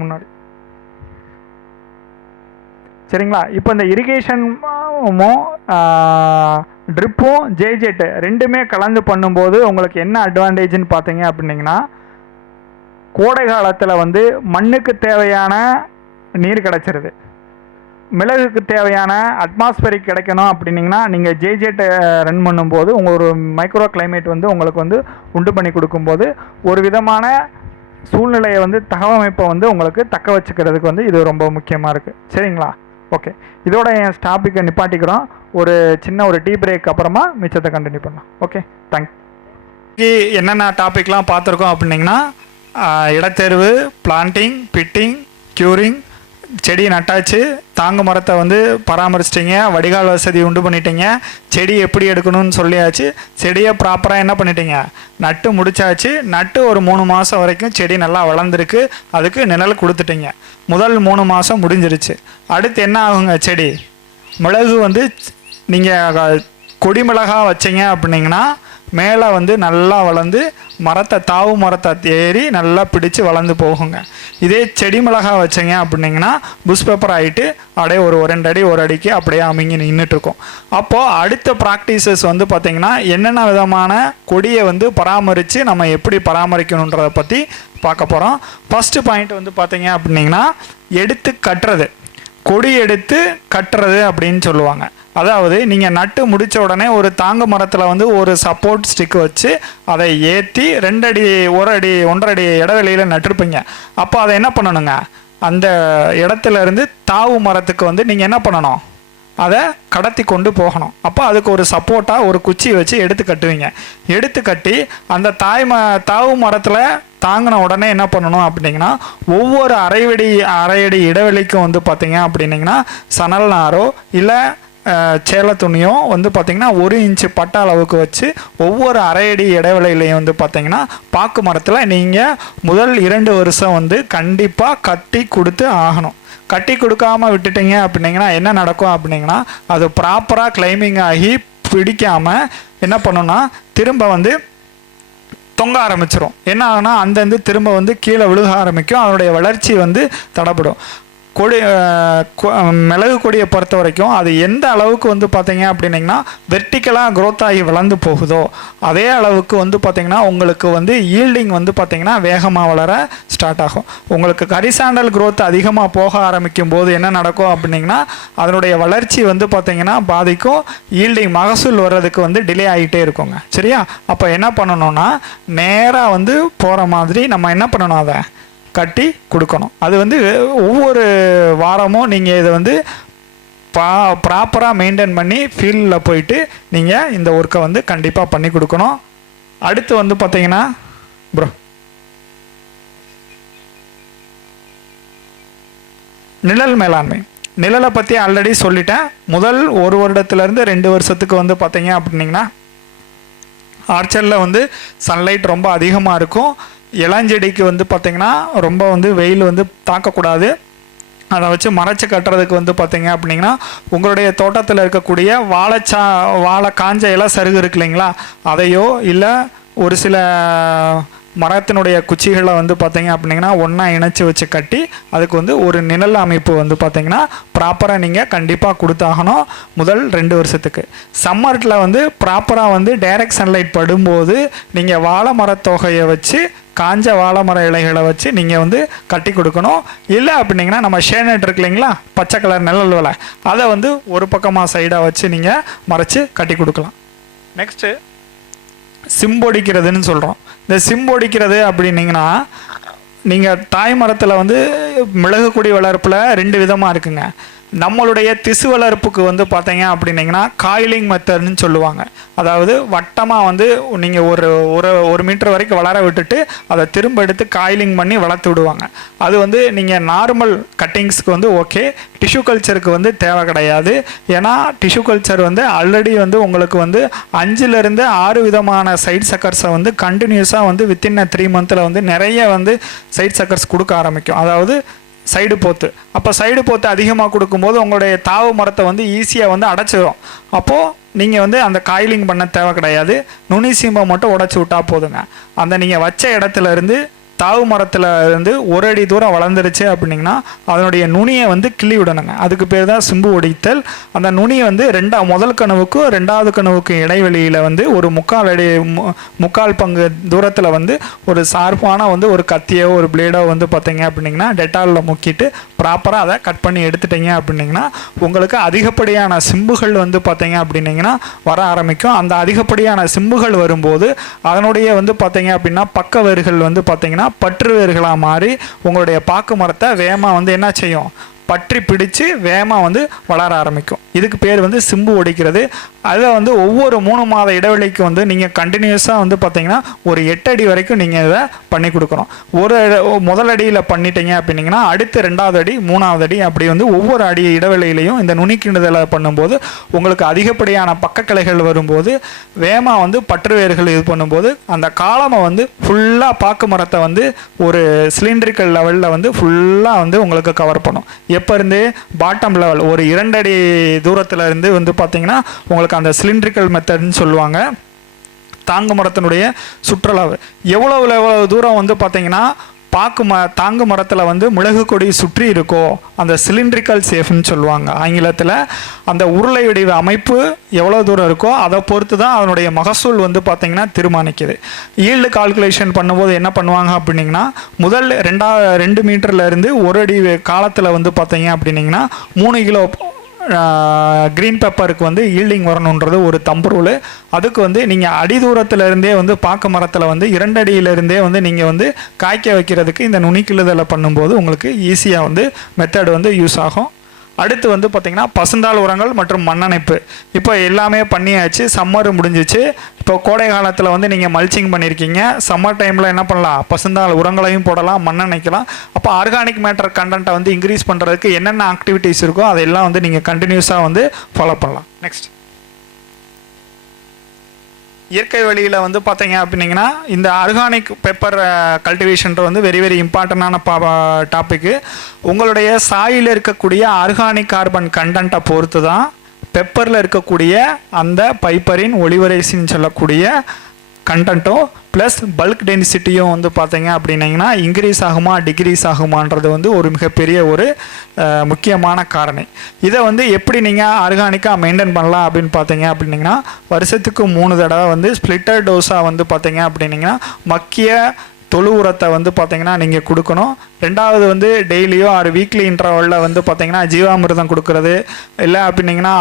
முன்னாடி. சரிங்களா? இப்போ இந்த இரிகேஷனும் ட்ரிப்பும் ஜேஜெட்டு ரெண்டுமே கலந்து பண்ணும்போது உங்களுக்கு என்ன அட்வான்டேஜ்னு பார்த்தீங்க அப்படின்னிங்கன்னா, கோடை காலத்தில் வந்து மண்ணுக்கு தேவையான நீர் கிடச்சிருது. மிளகுக்கு தேவையான அட்மாஸ்பரிக் கிடைக்கணும் அப்படின்னிங்கன்னா நீங்கள் ஜேஜெட்டை ரன் பண்ணும்போது உங்கள் ஒரு மைக்ரோ கிளைமேட் வந்து உங்களுக்கு வந்து உண்டு பண்ணி கொடுக்கும்போது ஒரு விதமான சூழ்நிலையை வந்து தகவமைப்பை வந்து உங்களுக்கு தக்க வச்சுக்கிறதுக்கு வந்து இது ரொம்ப முக்கியமாக இருக்குது. சரிங்களா? ஓகே, இதோட என் டாப்பிக்கை நிப்பாட்டிக்கிறோம். ஒரு சின்ன ஒரு டீ பிரேக் அப்புறமா மிச்சத்தை கண்டினியூ பண்ணலாம். Okay, thank you. என்னென்ன டாப்பிக்லாம் பார்த்துருக்கோம் அப்படின்னிங்கன்னா, இடத்தேர்வு, பிளான்டிங், பிட்டிங், க்யூரிங், செடி நட்டாச்சு, தாங்கு மரத்தை வந்து பராமரிச்சிட்டிங்க, வடிகால் வசதி உண்டு பண்ணிட்டீங்க, செடி எப்படி எடுக்கணும்னு சொல்லியாச்சு, செடியை ப்ராப்பராக என்ன பண்ணிட்டீங்க, நட்டு முடிச்சாச்சு. நட்டு ஒரு 3 மாதம் வரைக்கும் செடி நல்லா வளர்ந்துருக்கு, அதுக்கு நிழல் கொடுத்துட்டீங்க. முதல் 3 மாதம் முடிஞ்சிருச்சு. அடுத்து என்ன ஆகுங்க, செடி மிளகு வந்து நீங்கள் கொடி மிளகாக வச்சிங்க அப்படின்னிங்கன்னா மேலே வந்து நல்லா வளர்ந்து மரத்தை தாவு மரத்தை ஏறி நல்லா பிடிச்சி வளர்ந்து போகுங்க. இதே செடி மிளகா வச்சிங்க அப்படின்னிங்கன்னா புஷ் பேப்பர் ஆகிட்டு அப்படியே ஒரு 2 அடி 1 அடிக்கு அப்படியே அமைங்கி நின்றுட்டுருக்கோம். அப்போது அடுத்த ப்ராக்டிசஸ் வந்து பார்த்திங்கன்னா என்னென்ன விதமான கொடியை வந்து பராமரித்து நம்ம எப்படி பராமரிக்கணுன்றதை பற்றி பார்க்க போகிறோம். ஃபஸ்ட்டு பாயிண்ட் வந்து பார்த்திங்க அப்படின்னிங்கன்னா எடுத்து கட்டுறது, கொடி எடுத்து கட்டுறது அப்படின்னு சொல்லுவாங்க. அதாவது நீங்கள் நட்டு முடித்த உடனே ஒரு தாங்கு மரத்தில் வந்து ஒரு சப்போர்ட் ஸ்டிக் வச்சு அதை ஏற்றி 2 அடி 1 அடி 1.5 அடி இடைவெளியில் நட்டுருப்பீங்க. அப்போ அதை என்ன பண்ணணுங்க, அந்த இடத்துல இருந்து தாவு மரத்துக்கு வந்து நீங்கள் என்ன பண்ணணும், அதை கடத்தி கொண்டு போகணும். அப்போ அதுக்கு ஒரு சப்போர்ட்டாக ஒரு குச்சி வச்சு எடுத்து கட்டுவீங்க. எடுத்து கட்டி அந்த தாவு மரத்தில் தாங்கின உடனே என்ன பண்ணணும் அப்படிங்கன்னா, ஒவ்வொரு அரையடி இடைவெளிக்கும் வந்து பார்த்திங்க அப்படின்னிங்கன்னா சணல் நாரோ இல்லை சேலை துணியோ வந்து பார்த்திங்கன்னா 1 இன்ச்சு பட்ட அளவுக்கு வச்சு ஒவ்வொரு அரையடி இடைவெளியிலையும் வந்து பார்த்திங்கன்னா பாக்கு மரத்தில் நீங்கள் முதல் 2 வருஷம் வந்து கண்டிப்பாக கட்டி கொடுத்து ஆகணும். கட்டி கொடுக்காமல் விட்டுட்டீங்க அப்படின்னிங்கன்னா என்ன நடக்கும் அப்படின்னிங்கன்னா, அது ப்ராப்பராக கிளைம்பிங் ஆகி பிடிக்காமல் என்ன பண்ணணும்னா திரும்ப வந்து தொங்க ஆரம்பிச்சிடும். என்ன ஆகுனா அந்தந்து திரும்ப வந்து கீழே விழுக ஆரம்பிக்கும், அதனுடைய வளர்ச்சி வந்து தடைப்படும். மிளகு கொடியை பொறுத்த வரைக்கும் அது எந்த அளவுக்கு வந்து பார்த்திங்க அப்படின்னிங்கன்னா வெர்டிக்கலாக க்ரோத் ஆகி வளர்ந்து போகுதோ அதே அளவுக்கு வந்து பார்த்திங்கன்னா உங்களுக்கு வந்து ஈல்டிங் வந்து பார்த்திங்கன்னா வேகமாக வளர ஸ்டார்ட் ஆகும். உங்களுக்கு ஹரிசாண்டல் க்ரோத் அதிகமாக போக ஆரம்பிக்கும் போது என்ன நடக்கும் அப்படின்னிங்கன்னா அதனுடைய வளர்ச்சி வந்து பார்த்திங்கன்னா பாதிக்கும், ஈல்டிங் மகசூல் வர்றதுக்கு வந்து டிலே ஆகிட்டே இருக்குங்க. சரியா? அப்போ என்ன பண்ணணும்னா நேராக வந்து போகிற மாதிரி நம்ம என்ன பண்ணணும், அதை கட்டி கொடுக்கணும். அது வந்து ஒவ்வொரு வாரமும் நீங்கள் இதை வந்து ப்ராப்பராக மெயின்டைன் பண்ணி ஃபீல்டில் போயிட்டு நீங்கள் இந்த ஒர்க்கை வந்து கண்டிப்பாக பண்ணி கொடுக்கணும். அடுத்து வந்து பார்த்தீங்கன்னா ப்ரோ நிழல் மேலாண்மை, நிழலை பற்றி ஆல்ரெடி சொல்லிட்டேன். முதல் 1 வருடத்துலேருந்து 2 வருஷத்துக்கு வந்து பார்த்தீங்க அப்படின்னிங்கன்னா ஆர்ச்சரில் வந்து சன்லைட் ரொம்ப அதிகமாக இருக்கும். இளஞ்செடிக்கு வந்து பார்த்திங்கன்னா ரொம்ப வந்து வெயில் வந்து தாக்கக்கூடாது. அதை வச்சு மறைச்சி கட்டுறதுக்கு வந்து பார்த்திங்க அப்படின்னா உங்களுடைய தோட்டத்தில் இருக்கக்கூடிய வாழை காஞ்ச இலை சருகு இருக்கு இல்லைங்களா, அதையோ இல்லை ஒரு சில மரத்தினுடைய குச்சிகளை வந்து பார்த்திங்க அப்படின்னா ஒன்றா இணைச்சி வச்சு கட்டி அதுக்கு வந்து ஒரு நிழல் அமைப்பு வந்து பார்த்திங்கன்னா ப்ராப்பராக நீங்கள் கண்டிப்பாக கொடுத்தாகணும் முதல் 2 வருஷத்துக்கு. சம்மரில் வந்து ப்ராப்பராக வந்து டைரக்ட் சன்லைட் படும்போது நீங்கள் வாழை மரத்தொகையை வச்சு காஞ்ச வாழை மர இலைகளை வச்சு நீங்கள் வந்து கட்டி கொடுக்கணும். இல்லை அப்படின்னிங்கன்னா நம்ம ஷேனட் இருக்கு இல்லைங்களா, பச்சை கலர் நிழல் வலை, அதை வந்து ஒரு பக்கமாக சைடாக வச்சு நீங்கள் மறைச்சி கட்டி கொடுக்கலாம். நெக்ஸ்ட்டு சிம்பொடிக்கிறதுன்னு சொல்கிறோம். இந்த சிம்பொடிக்கிறது அப்படின்னிங்கன்னா நீங்கள் தாய் மரத்தில் வந்து மிளகு கொடி வளர்ப்பில் 2 விதமாக இருக்குங்க. நம்மளுடைய திசு வளர்ப்புக்கு வந்து பார்த்தீங்க அப்படின்னிங்கன்னா காயிலிங் மெத்தட்னு சொல்லுவாங்க. அதாவது வட்டமாக வந்து நீங்கள் ஒரு மீட்டர் வரைக்கும் வளர விட்டுட்டு அதை திரும்ப எடுத்து காயிலிங் பண்ணி வளர்த்து விடுவாங்க. அது வந்து நீங்கள் நார்மல் கட்டிங்ஸ்க்கு வந்து ஓகே, டிஷ்யூ கல்ச்சருக்கு வந்து தேவை கிடையாது. ஏன்னா டிஷ்யூ கல்ச்சர் வந்து ஆல்ரெடி வந்து உங்களுக்கு வந்து 5லேருந்து 6 விதமான சைட் சக்கர்ஸை வந்து கண்டினியூஸாக வந்து வித்தின் 3 மந்தில் வந்து நிறைய வந்து சைட் சக்கர்ஸ் கொடுக்க ஆரம்பிக்கும். அதாவது சைடு போத்து. அப்போ சைடு போத்து அதிகமாக கொடுக்கும்போது உங்களுடைய தாவு மரத்தை வந்து ஈஸியாக வந்து அடைச்சிடும். அப்போது நீங்கள் வந்து அந்த காயிலிங் பண்ண தேவை கிடையாது, நுனி சீம்பை மட்டும் உடச்சி விட்டால் போதுங்க. அந்த நீங்கள் வச்ச இடத்துல இருந்து தாவு மரத்தில் இருந்து 1 அடி தூரம் வளர்ந்துருச்சு அப்படின்னிங்கன்னா அதனுடைய நுனியை வந்து கிள்ளி விடணுங்க. அதுக்கு பேர் தான் சிம்பு ஒடித்தல். அந்த நுனியை வந்து முதல் கனவுக்கும் 2வது கனவுக்கும் இடைவெளியில் வந்து ஒரு 3/4 பங்கு தூரத்தில் வந்து ஒரு சார்பான வந்து ஒரு கத்தியோ ஒரு பிளேடோ வந்து பார்த்தீங்க அப்படின்னிங்கன்னா டெட்டாலில் முக்கிட்டு ப்ராப்பராக அதை கட் பண்ணி எடுத்துட்டீங்க அப்படின்னிங்கன்னா உங்களுக்கு அதிகப்படியான சிம்புகள் வந்து பார்த்தீங்க அப்படின்னிங்கன்னா வர ஆரம்பிக்கும். அந்த அதிகப்படியான சிம்புகள் வரும்போது அதனுடைய வந்து பார்த்தீங்க அப்படின்னா பக்க வேர்கள் வந்து பார்த்தீங்கன்னா பற்று வேர்களாக மாறி உங்களுடைய பாக்கு மரத்தை வேகமாக வந்து என்ன செய்யும், பற்றி பிடிச்சு வேகமாக வந்து வளர ஆரம்பிக்கும். இதுக்கு பேர் வந்து சிம்பு ஒடிக்கிறது. அதில் வந்து ஒவ்வொரு 3 மாத இடைவெளிக்கு வந்து நீங்கள் கண்டினியூஸாக வந்து பார்த்தீங்கன்னா ஒரு 8 அடி வரைக்கும் நீங்கள் இதை பண்ணி கொடுக்கணும். முதல் அடியில் பண்ணிட்டீங்க அப்படின்னீங்கன்னா அடுத்து 2வது அடி 3வது அடி அப்படி வந்து ஒவ்வொரு அடி இடைவெளியிலையும் இந்த நுனிக்கிண்டுதலை பண்ணும்போது உங்களுக்கு அதிகப்படியான பக்க கிளைகள் வரும்போது வேகமாக வந்து பற்று வேர்கள் இது பண்ணும்போது அந்த காலமை வந்து ஃபுல்லாக பாக்கு மரத்தை வந்து ஒரு சிலிண்ட்ரிக்கல் லெவலில் வந்து ஃபுல்லாக வந்து உங்களுக்கு கவர் பண்ணும். எப்போ இருந்து பாட்டம் லெவல் ஒரு 2 அடி தூரத்தில் இருந்து வந்து பார்த்தீங்கன்னா உங்களுக்கு அந்த சிலிண்ட்ரிக்கல் மெத்தட்னு சொல்லுவாங்க. தாங்கு மரத்தினுடைய சுற்றளவு எவ்வளவு தூரம் வந்து பார்த்தீங்கன்னா தாங்கு மரத்தில் வந்து மிளகு கொடி சுற்றி இருக்கோ அந்த சிலிண்ட்ரிக்கல் சேஃப்னு சொல்லுவாங்க ஆங்கிலத்தில். அந்த உருளை வடிவ அமைப்பு எவ்வளோ தூரம் இருக்கோ அதை பொறுத்து தான் அதனுடைய மகசூல் வந்து பார்த்திங்கன்னா தீர்மானிக்குது. ஈல்டு கால்குலேஷன் பண்ணும்போது என்ன பண்ணுவாங்க அப்படின்னிங்கன்னா முதல் 2 மீட்டர்லேருந்து 1 அடி காலத்தில் வந்து பார்த்தீங்க அப்படின்னிங்கன்னா 3 கிலோ க்ரீன் பெப்பருக்கு வந்து ஈல்டிங் வரணுன்றது ஒரு தம்பு ரூலு. அதுக்கு வந்து நீங்கள் அடி தூரத்துலேருந்தே வந்து பாக்கு மரத்தில் வந்து 2 அடியிலேருந்தே வந்து நீங்கள் வந்து காய்க்க வைக்கிறதுக்கு இந்த நுனிக்கிழுதலை பண்ணும்போது உங்களுக்கு ஈஸியாக வந்து மெத்தட் வந்து யூஸ் ஆகும். அடுத்து வந்து பார்த்திங்கன்னா பசுந்தாள் உரங்கள் மற்றும் மண்ணணைப்பு. இப்போ எல்லாமே பண்ணியாச்சு, சம்மர் முடிஞ்சிச்சு. இப்போ கோடை காலத்தில் வந்து நீங்கள் மல்ச்சிங் பண்ணியிருக்கீங்க. சம்மர் டைமில் என்ன பண்ணலாம், பசுந்தாள் உரங்களையும் போடலாம், மண்ணணைக்கலாம். அப்போ ஆர்கானிக் மேட்டர் கண்டென்ட்டை வந்து இன்க்ரீஸ் பண்ணுறதுக்கு என்னென்ன ஆக்டிவிட்டீஸ் இருக்கோ அதெல்லாம் வந்து நீங்கள் கண்டினியூஸாக வந்து ஃபாலோ பண்ணலாம். நெக்ஸ்ட் இயற்கை வழியில் வந்து பார்த்தீங்க அப்படின்னீங்கன்னா இந்த ஆர்கானிக் பெப்பர் கல்டிவேஷன் வந்து வெரி இம்பார்ட்டண்டான டாப்பிக்கு. உங்களுடைய சாயில் இருக்கக்கூடிய ஆர்கானிக் கார்பன் கண்டென்ட்டை பொறுத்து தான் பெப்பரில் இருக்கக்கூடிய அந்த பைப்பரின் ஒளிவரைசின்னு சொல்லக்கூடிய கண்டென்ட்டும் ப்ளஸ் பல்க் டென்சிட்டியும் வந்து பார்த்தீங்க அப்படின்னீங்கன்னா இன்க்ரீஸ் ஆகுமா டிக்ரீஸ் ஆகுமான்றது வந்து ஒரு மிகப்பெரிய ஒரு முக்கியமான காரணம். இதை வந்து எப்படி நீங்கள் ஆர்கானிக்காக மெயின்டைன் பண்ணலாம் அப்படின்னு பார்த்தீங்க அப்படின்னிங்கன்னா வருஷத்துக்கு 3 தடவை வந்து ஸ்ப்ளிட்டர் டோஸாக வந்து பார்த்தீங்க அப்படின்னிங்கன்னா மக்கிய தொழு உரத்தை வந்து பார்த்தீங்கன்னா நீங்கள் கொடுக்கணும். 2வது வந்து டெய்லியோ ஆர் வீக்லி இன்டர்வலில் வந்து பார்த்தீங்கன்னா ஜீவாமிர்தம் கொடுக்குறது, இல்லை அப்படின்னிங்கன்னா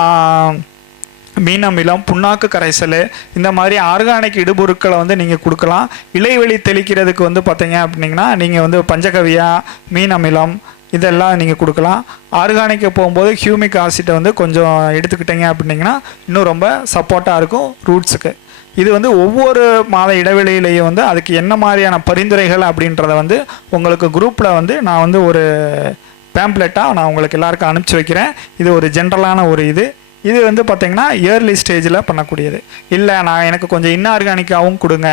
மீன் அமிலம், புண்ணாக்கு கரைசல், இந்த மாதிரி ஆர்கானிக் இடுபொருட்களை வந்து நீங்கள் கொடுக்கலாம். இலைவெளி தெளிக்கிறதுக்கு வந்து பார்த்தீங்க அப்படின்னிங்கன்னா நீங்கள் வந்து பஞ்சகவியா, மீன் அமிலம் இதெல்லாம் நீங்கள் கொடுக்கலாம். ஆர்கானிக்கு போகும்போது ஹியூமிக் ஆசிட்டை வந்து கொஞ்சம் எடுத்துக்கிட்டீங்க அப்படின்னிங்கன்னா இன்னும் ரொம்ப சப்போர்ட்டாக இருக்கும் ரூட்ஸுக்கு. இது வந்து ஒவ்வொரு மாத இடைவெளியிலையும் வந்து அதுக்கு என்ன மாதிரியான பரிந்துரைகள் அப்படின்றத வந்து உங்களுக்கு குரூப்பில் வந்து நான் வந்து ஒரு பேம்ப்ளெட்டாக நான் உங்களுக்கு எல்லாருக்கும் அனுப்பிச்சி வைக்கிறேன். இது ஒரு ஜென்ரலான ஒரு இது வந்து பார்த்திங்கன்னா இயர்லி ஸ்டேஜில் பண்ணக்கூடியது. இல்லை நான் எனக்கு கொஞ்சம் இன்ஆர்கானிக்காகவும் கொடுங்க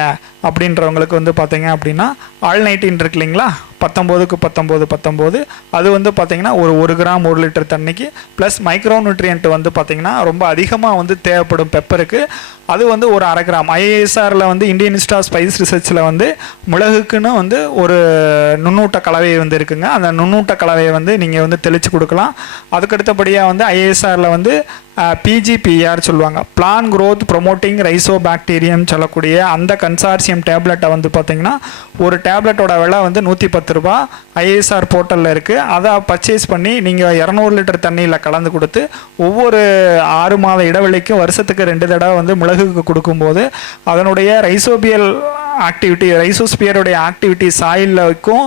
அப்படின்றவங்களுக்கு வந்து பார்த்திங்க அப்படின்னா ஆல்-19 இருக்கு இல்லைங்களா, 19 அது வந்து பார்த்திங்கன்னா ஒரு 1 கிராம் 1 லிட்டர் தண்ணிக்கு ப்ளஸ் மைக்ரோ நியூட்ரியன்ட் வந்து பார்த்திங்கன்னா ரொம்ப அதிகமாக வந்து தேவைப்படும் பெப்பருக்கு அது வந்து ஒரு 1/2 கிராம். ஐஏஎஸ்ஆரில் வந்து இந்தியன் இன்ஸ்டிடியூட் ஆஃப் ஸ்பைஸ் ரிசர்ச்சில் வந்து மிளகுக்குன்னு வந்து ஒரு நுண்ணூட்ட கலவை வந்து இருக்குங்க. அந்த நுண்ணூட்ட கலவையை வந்து நீங்கள் வந்து தெளித்து கொடுக்கலாம். அதுக்கடுத்தபடியாக வந்து ஐஏஎஸ்ஆரில் வந்து பிஜிபிஆர் சொல்லுவாங்க, plan growth promoting rhizo bacterium சொல்லக்கூடிய அந்த கன்சார்சியம் டேப்லெட்டை வந்து பார்த்திங்கன்னா ஒரு டேப்லெட்டோட விலை வந்து 110 ரூபா ஐஏஎஸ்ஆர் போர்ட்டலில் இருக்குது. அதை பர்ச்சேஸ் பண்ணி நீங்கள் 200 லிட்டர் தண்ணியில் கலந்து கொடுத்து ஒவ்வொரு 6 மாத இடைவெளிக்கும் வருஷத்துக்கு 2 தடவை வந்து மிளகுக்கு கொடுக்கும்போது அதனுடைய ரைசோஸ்பியருடைய ஆக்டிவிட்டி சாயிலுக்கும்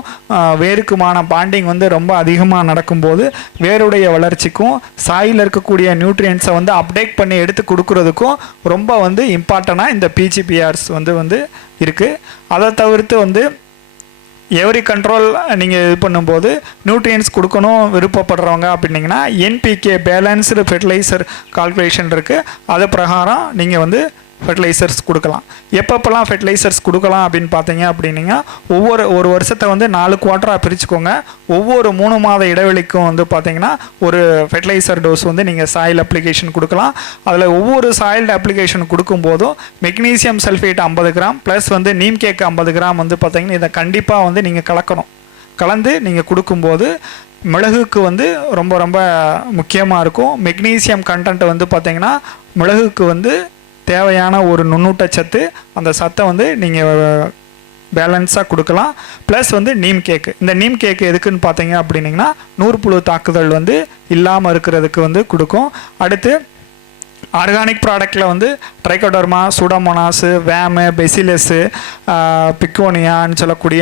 வேருக்குமான பாண்டிங் வந்து ரொம்ப அதிகமாக நடக்கும்போது வேருடைய வளர்ச்சிக்கும் சாயில் இருக்கக்கூடிய நியூட்ரியன்ஸை வந்து அப்டேட் பண்ணி எடுத்து கொடுக்குறதுக்கும் ரொம்ப வந்து இம்பார்ட்டண்டாக இந்த பிஜிபிஆர்ஸ் வந்து இருக்குது. அதை தவிர்த்து வந்து எவரி கண்ட்ரோல் நீங்கள் இது பண்ணும்போது நியூட்ரியன்ஸ் கொடுக்கணும் விருப்பப்படுறவங்க அப்படின்னிங்கன்னா என்பிகே பேலன்ஸ்டு ஃபெர்டிலைசர் கால்குலேஷன் இருக்குது. அது பிரகாரம் நீங்கள் வந்து ஃபெர்டிலைசர்ஸ் கொடுக்கலாம். எப்பப்பெல்லாம் ஃபெர்டிலைசர்ஸ் கொடுக்கலாம் அப்படின்னு பார்த்தீங்க அப்படின்னீங்க, ஒரு வருஷத்தை வந்து 4 குவார்ட்டராக பிரிச்சுக்கோங்க. ஒவ்வொரு 3 மாத இடைவெளிக்கும் வந்து பார்த்தீங்கன்னா ஒரு ஃபெர்டிலைசர் டோஸ் வந்து நீங்கள் சாயில் அப்ளிகேஷன் கொடுக்கலாம். அதில் ஒவ்வொரு சாயில்டு அப்ளிகேஷன் கொடுக்கும்போதும் மெக்னீசியம் சல்ஃபேட் 50 கிராம் ப்ளஸ் வந்து நீம் கேக் 50 கிராம் வந்து பார்த்தீங்கன்னா இதை கண்டிப்பாக வந்து நீங்கள் கலந்து நீங்கள் கொடுக்கும்போது மிளகுக்கு வந்து ரொம்ப ரொம்ப முக்கியமாக இருக்கும். மெக்னீசியம் கண்டென்ட் வந்து பார்த்திங்கன்னா மிளகுக்கு வந்து தேவையான ஒரு நுண்ணூட்டச்சத்து, அந்த சத்தை வந்து நீங்கள் பேலன்ஸாக கொடுக்கலாம். ப்ளஸ் வந்து நீம் கேக்கு, இந்த நீம் கேக்கு எதுக்குன்னு பார்த்தீங்க அப்படின்னிங்கன்னா நூற்புழு தாக்குதல் வந்து இல்லாமல் இருக்கிறதுக்கு வந்து கொடுக்கும். அடுத்து ஆர்கானிக் ப்ராடக்டில் வந்து ட்ரைகோடர்மா, சூடோமோனாஸு, வேமு, பெசிலஸு, பிக்கோனியான்னு சொல்லக்கூடிய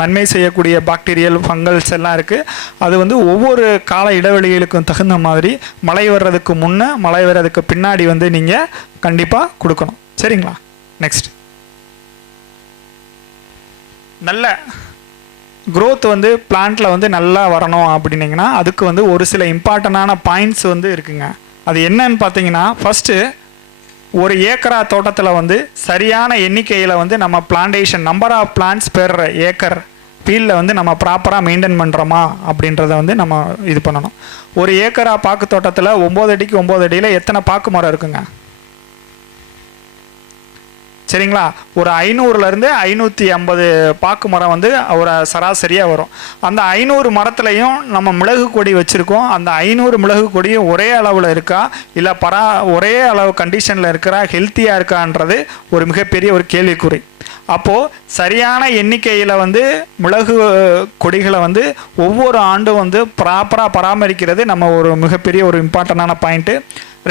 நன்மை செய்யக்கூடிய பாக்டீரியல் ஃபங்கல்ஸ் எல்லாம் இருக்குது. அது வந்து ஒவ்வொரு கால இடைவெளிகளுக்கும் தகுந்த மாதிரி மழை வர்றதுக்கு முன்னே மழை வர்றதுக்கு பின்னாடி வந்து நீங்கள் கண்டிப்பாக கொடுக்கணும். சரிங்களா? நெக்ஸ்ட், நல்ல க்ரோத் வந்து பிளான்ட்டில் வந்து நல்லா வரணும் அப்படின்னிங்கன்னா அதுக்கு வந்து ஒரு சில இம்பார்ட்டண்டான பாயிண்ட்ஸ் வந்து இருக்குங்க. அது என்னன்னு பார்த்தீங்கன்னா, ஃபஸ்ட்டு ஒரு ஏக்கரா தோட்டத்தில் வந்து சரியான எண்ணிக்கையில் வந்து நம்ம plantation number of plants per acre ஃபீல்டில் வந்து நம்ம ப்ராப்பராக மெயின்டைன் பண்ணுறோமா அப்படின்றத வந்து நம்ம இது பண்ணணும். ஒரு ஏக்கரா பாக்கு தோட்டத்தில் 9 அடிக்கு 9 அடியில் எத்தனை பாக்கு மரம் இருக்குங்க? சரிங்களா? ஒரு 500லேருந்து 550 பாக்கு மரம் வந்து ஒரு சராசரியாக வரும். அந்த 500 மரத்துலையும் நம்ம மிளகு கொடி வச்சுருக்கோம். அந்த 500 மிளகு கொடியும் ஒரே அளவில் இருக்கா, இல்லை ஒரே அளவு கண்டிஷனில் இருக்கிறா, ஹெல்த்தியாக இருக்கான்றது ஒரு மிகப்பெரிய ஒரு கேள்விக்குறி. அப்போது சரியான எண்ணிக்கையில் வந்து மிளகு கொடிகளை வந்து ஒவ்வொரு ஆண்டும் வந்து ப்ராப்பராக பராமரிக்கிறது நம்ம ஒரு மிகப்பெரிய ஒரு இம்பார்ட்டண்டான பாயிண்ட்டு.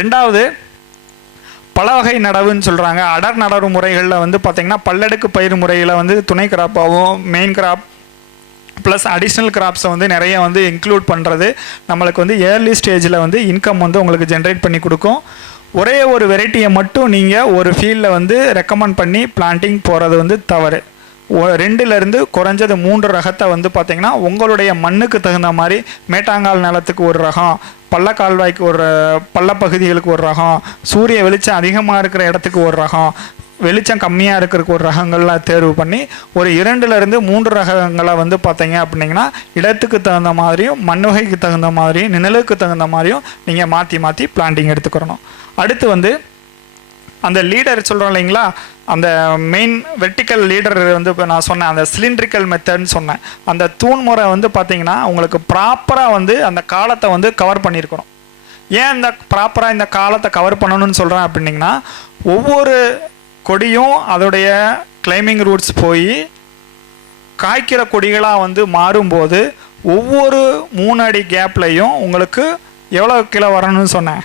ரெண்டாவது, பல வகை நடவுன்னு சொல்கிறாங்க. அடர் நடவு முறைகளில் வந்து பார்த்திங்கன்னா பல்லடுக்கு பயிர் முறையில் வந்து துணை கிராப்பாகவும் மெயின் கிராப் ப்ளஸ் அடிஷ்னல் கிராப்ஸை வந்து நிறைய வந்து இன்க்ளூட் பண்ணுறது நம்மளுக்கு வந்து ஏர்லி ஸ்டேஜில் வந்து இன்கம் வந்து உங்களுக்கு ஜென்ரேட் பண்ணி கொடுக்கும். ஒரே ஒரு வெரைட்டியை மட்டும் நீங்கள் ஒரு ஃபீல்டில் வந்து ரெக்கமெண்ட் பண்ணி பிளான்டிங் போகிறது வந்து தவறு. 2லேருந்து குறைஞ்சது 3 ரகத்தை வந்து பார்த்திங்கன்னா உங்களுடைய மண்ணுக்கு தகுந்த மாதிரி மேட்டாங்கால் நிலத்துக்கு ஒரு ரகம், பள்ளக்கால்வாய்க்கு ஒரு பள்ளப்பகுதிகளுக்கு ஒரு ரகம், சூரிய வெளிச்சம் அதிகமாக இருக்கிற இடத்துக்கு ஒரு ரகம், வெளிச்சம் கம்மியாக இருக்கிறதுக்கு ஒரு ரகங்கள்லாம் தேர்வு பண்ணி ஒரு 2லேருந்து 3 ரகங்களை வந்து பார்த்தீங்க அப்படின்னா இடத்துக்கு தகுந்த மாதிரியும் மண் வகைக்கு தகுந்த மாதிரியும் நிழலுக்கு தகுந்த மாதிரியும் நீங்கள் மாற்றி பிளான்டிங் எடுத்துக்கிறணும். அடுத்து வந்து அந்த லீடர் சொல்கிறோம் இல்லைங்களா, அந்த மெயின் வெர்டிக்கல் லீடர் வந்து இப்போ நான் சொன்னேன் அந்த சிலிண்ட்ரிக்கல் மெத்தட்னு சொன்னேன். அந்த தூண்முறை வந்து பார்த்திங்கன்னா உங்களுக்கு ப்ராப்பராக வந்து அந்த காலத்தை வந்து கவர் பண்ணியிருக்கணும். ஏன் இந்த ப்ராப்பராக இந்த காலத்தை கவர் பண்ணணும்னு சொல்கிறேன் அப்படின்னிங்கன்னா, ஒவ்வொரு கொடியும் அதோடைய கிளைம்பிங் ரூட்ஸ் போய் காய்க்கிற கொடிகளாக வந்து மாறும்போது ஒவ்வொரு 3 அடி கேப்லையும் உங்களுக்கு எவ்வளோ கிலோ வரணும்னு சொன்னேன்?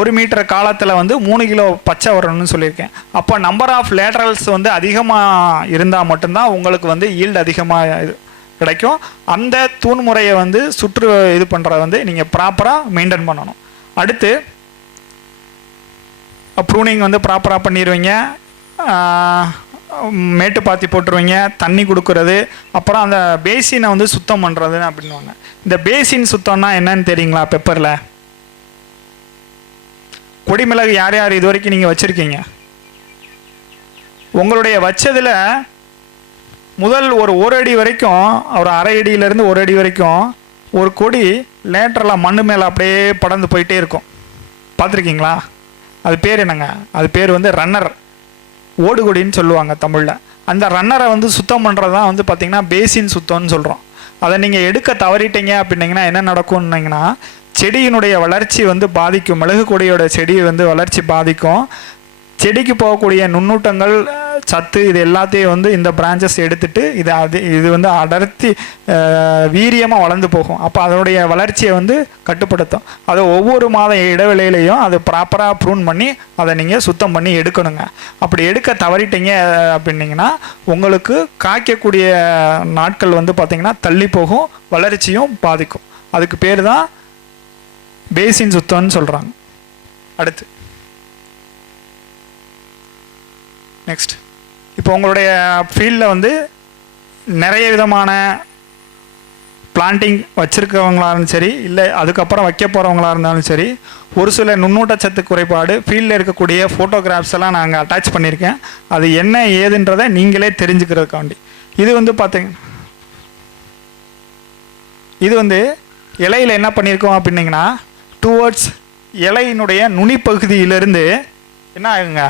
1 மீட்டர் காலத்தில் வந்து 3 கிலோ பச்சை வரணும்னு சொல்லியிருக்கேன். அப்போ நம்பர் ஆஃப் லேட்ரல்ஸ் வந்து அதிகமாக இருந்தால் மட்டும்தான் உங்களுக்கு வந்து ஈல்டு அதிகமாக கிடைக்கும். அந்த தூண்முறையை வந்து இது பண்ணுறத வந்து நீங்கள் ப்ராப்பராக மெயின்டைன் பண்ணணும். அடுத்து ப்ரூனிங் வந்து ப்ராப்பராக பண்ணிடுவீங்க, மேட்டு பாத்தி போட்டுருவீங்க, தண்ணி கொடுக்குறது, அப்புறம் அந்த பேசினை வந்து சுத்தம் பண்ணுறது அப்படின்வாங்க. இந்த பேசின் சுத்தம்னா என்னன்னு தெரியுங்களா? பெப்பரில் கொடிமிளகு யார் யார் இது வரைக்கும் நீங்கள் வச்சுருக்கீங்க? உங்களுடைய வச்சதில் முதல் ஒரு அடி வரைக்கும், ஒரு அரை அடியிலேருந்து 1 அடி வரைக்கும் ஒரு கொடி லேட்டரலாக மண்ணு மேலே அப்படியே படர்ந்து போயிட்டே இருக்கும். பார்த்துருக்கீங்களா? அது பேர் என்னங்க? அது பேர் வந்து ரன்னர், ஓடுகொடின்னு சொல்லுவாங்க தமிழில். அந்த ரன்னரை வந்து சுத்தம் பண்ணுறது தான் வந்து பார்த்திங்கன்னா பேசின் சுத்தம்னு சொல்கிறோம். அதை நீங்கள் எடுக்க தவறிட்டீங்க அப்படின்னிங்கன்னா என்ன நடக்கும்னிங்கன்னா செடியினுடைய வளர்ச்சி வந்து பாதிக்கும். மிளகு கொடியோட செடி வந்து வளர்ச்சி பாதிக்கும். செடிக்கு போகக்கூடிய நுண்ணூட்டங்கள், சத்து, இது எல்லாத்தையும் வந்து இந்த பிரான்ச்சஸ் எடுத்துட்டு இது வந்து அடர்த்தி வீரியமாக வளர்ந்து போகும். அப்போ அதனுடைய வளர்ச்சியை வந்து கட்டுப்படுத்தும். அதை ஒவ்வொரு மாத இடைவெளியிலையும் அதை ப்ராப்பராக ப்ரூன் பண்ணி அதை நீங்கள் சுத்தம் பண்ணி எடுக்கணுங்க. அப்படி எடுக்க தவறிட்டீங்க அப்படின்னிங்கன்னா உங்களுக்கு காய்க்கக்கூடிய நாட்கள் வந்து பார்த்திங்கன்னா தள்ளி போகும், வளர்ச்சியும் பாதிக்கும். அதுக்கு பேர் தான் பேசின் சுத்தம்னு சொல்கிறாங்க. அடுத்து நெக்ஸ்ட், இப்போ உங்களுடைய ஃபீல்டில் வந்து நிறைய விதமான பிளான்டிங் வச்சுருக்கவங்களாலும் சரி, இல்லை அதுக்கப்புறம் வைக்க போகிறவங்களாக இருந்தாலும் சரி, ஒரு சில நுண்ணூட்டச்சத்து குறைபாடு ஃபீல்டில் இருக்கக்கூடிய ஃபோட்டோகிராஃப்ஸ் எல்லாம் நாங்கள் அட்டாச் பண்ணியிருக்கேன். அது என்ன ஏதுன்றதை நீங்களே தெரிஞ்சுக்கிறதுக்காண்டி. இது வந்து பார்த்தீங்க, இது வந்து இலையில் என்ன பண்ணியிருக்கோம் அப்படின்னிங்கன்னா, டுவர்ட்ஸ் இலையினுடைய நுனிப்பகுதியிலிருந்து என்ன ஆகுங்க,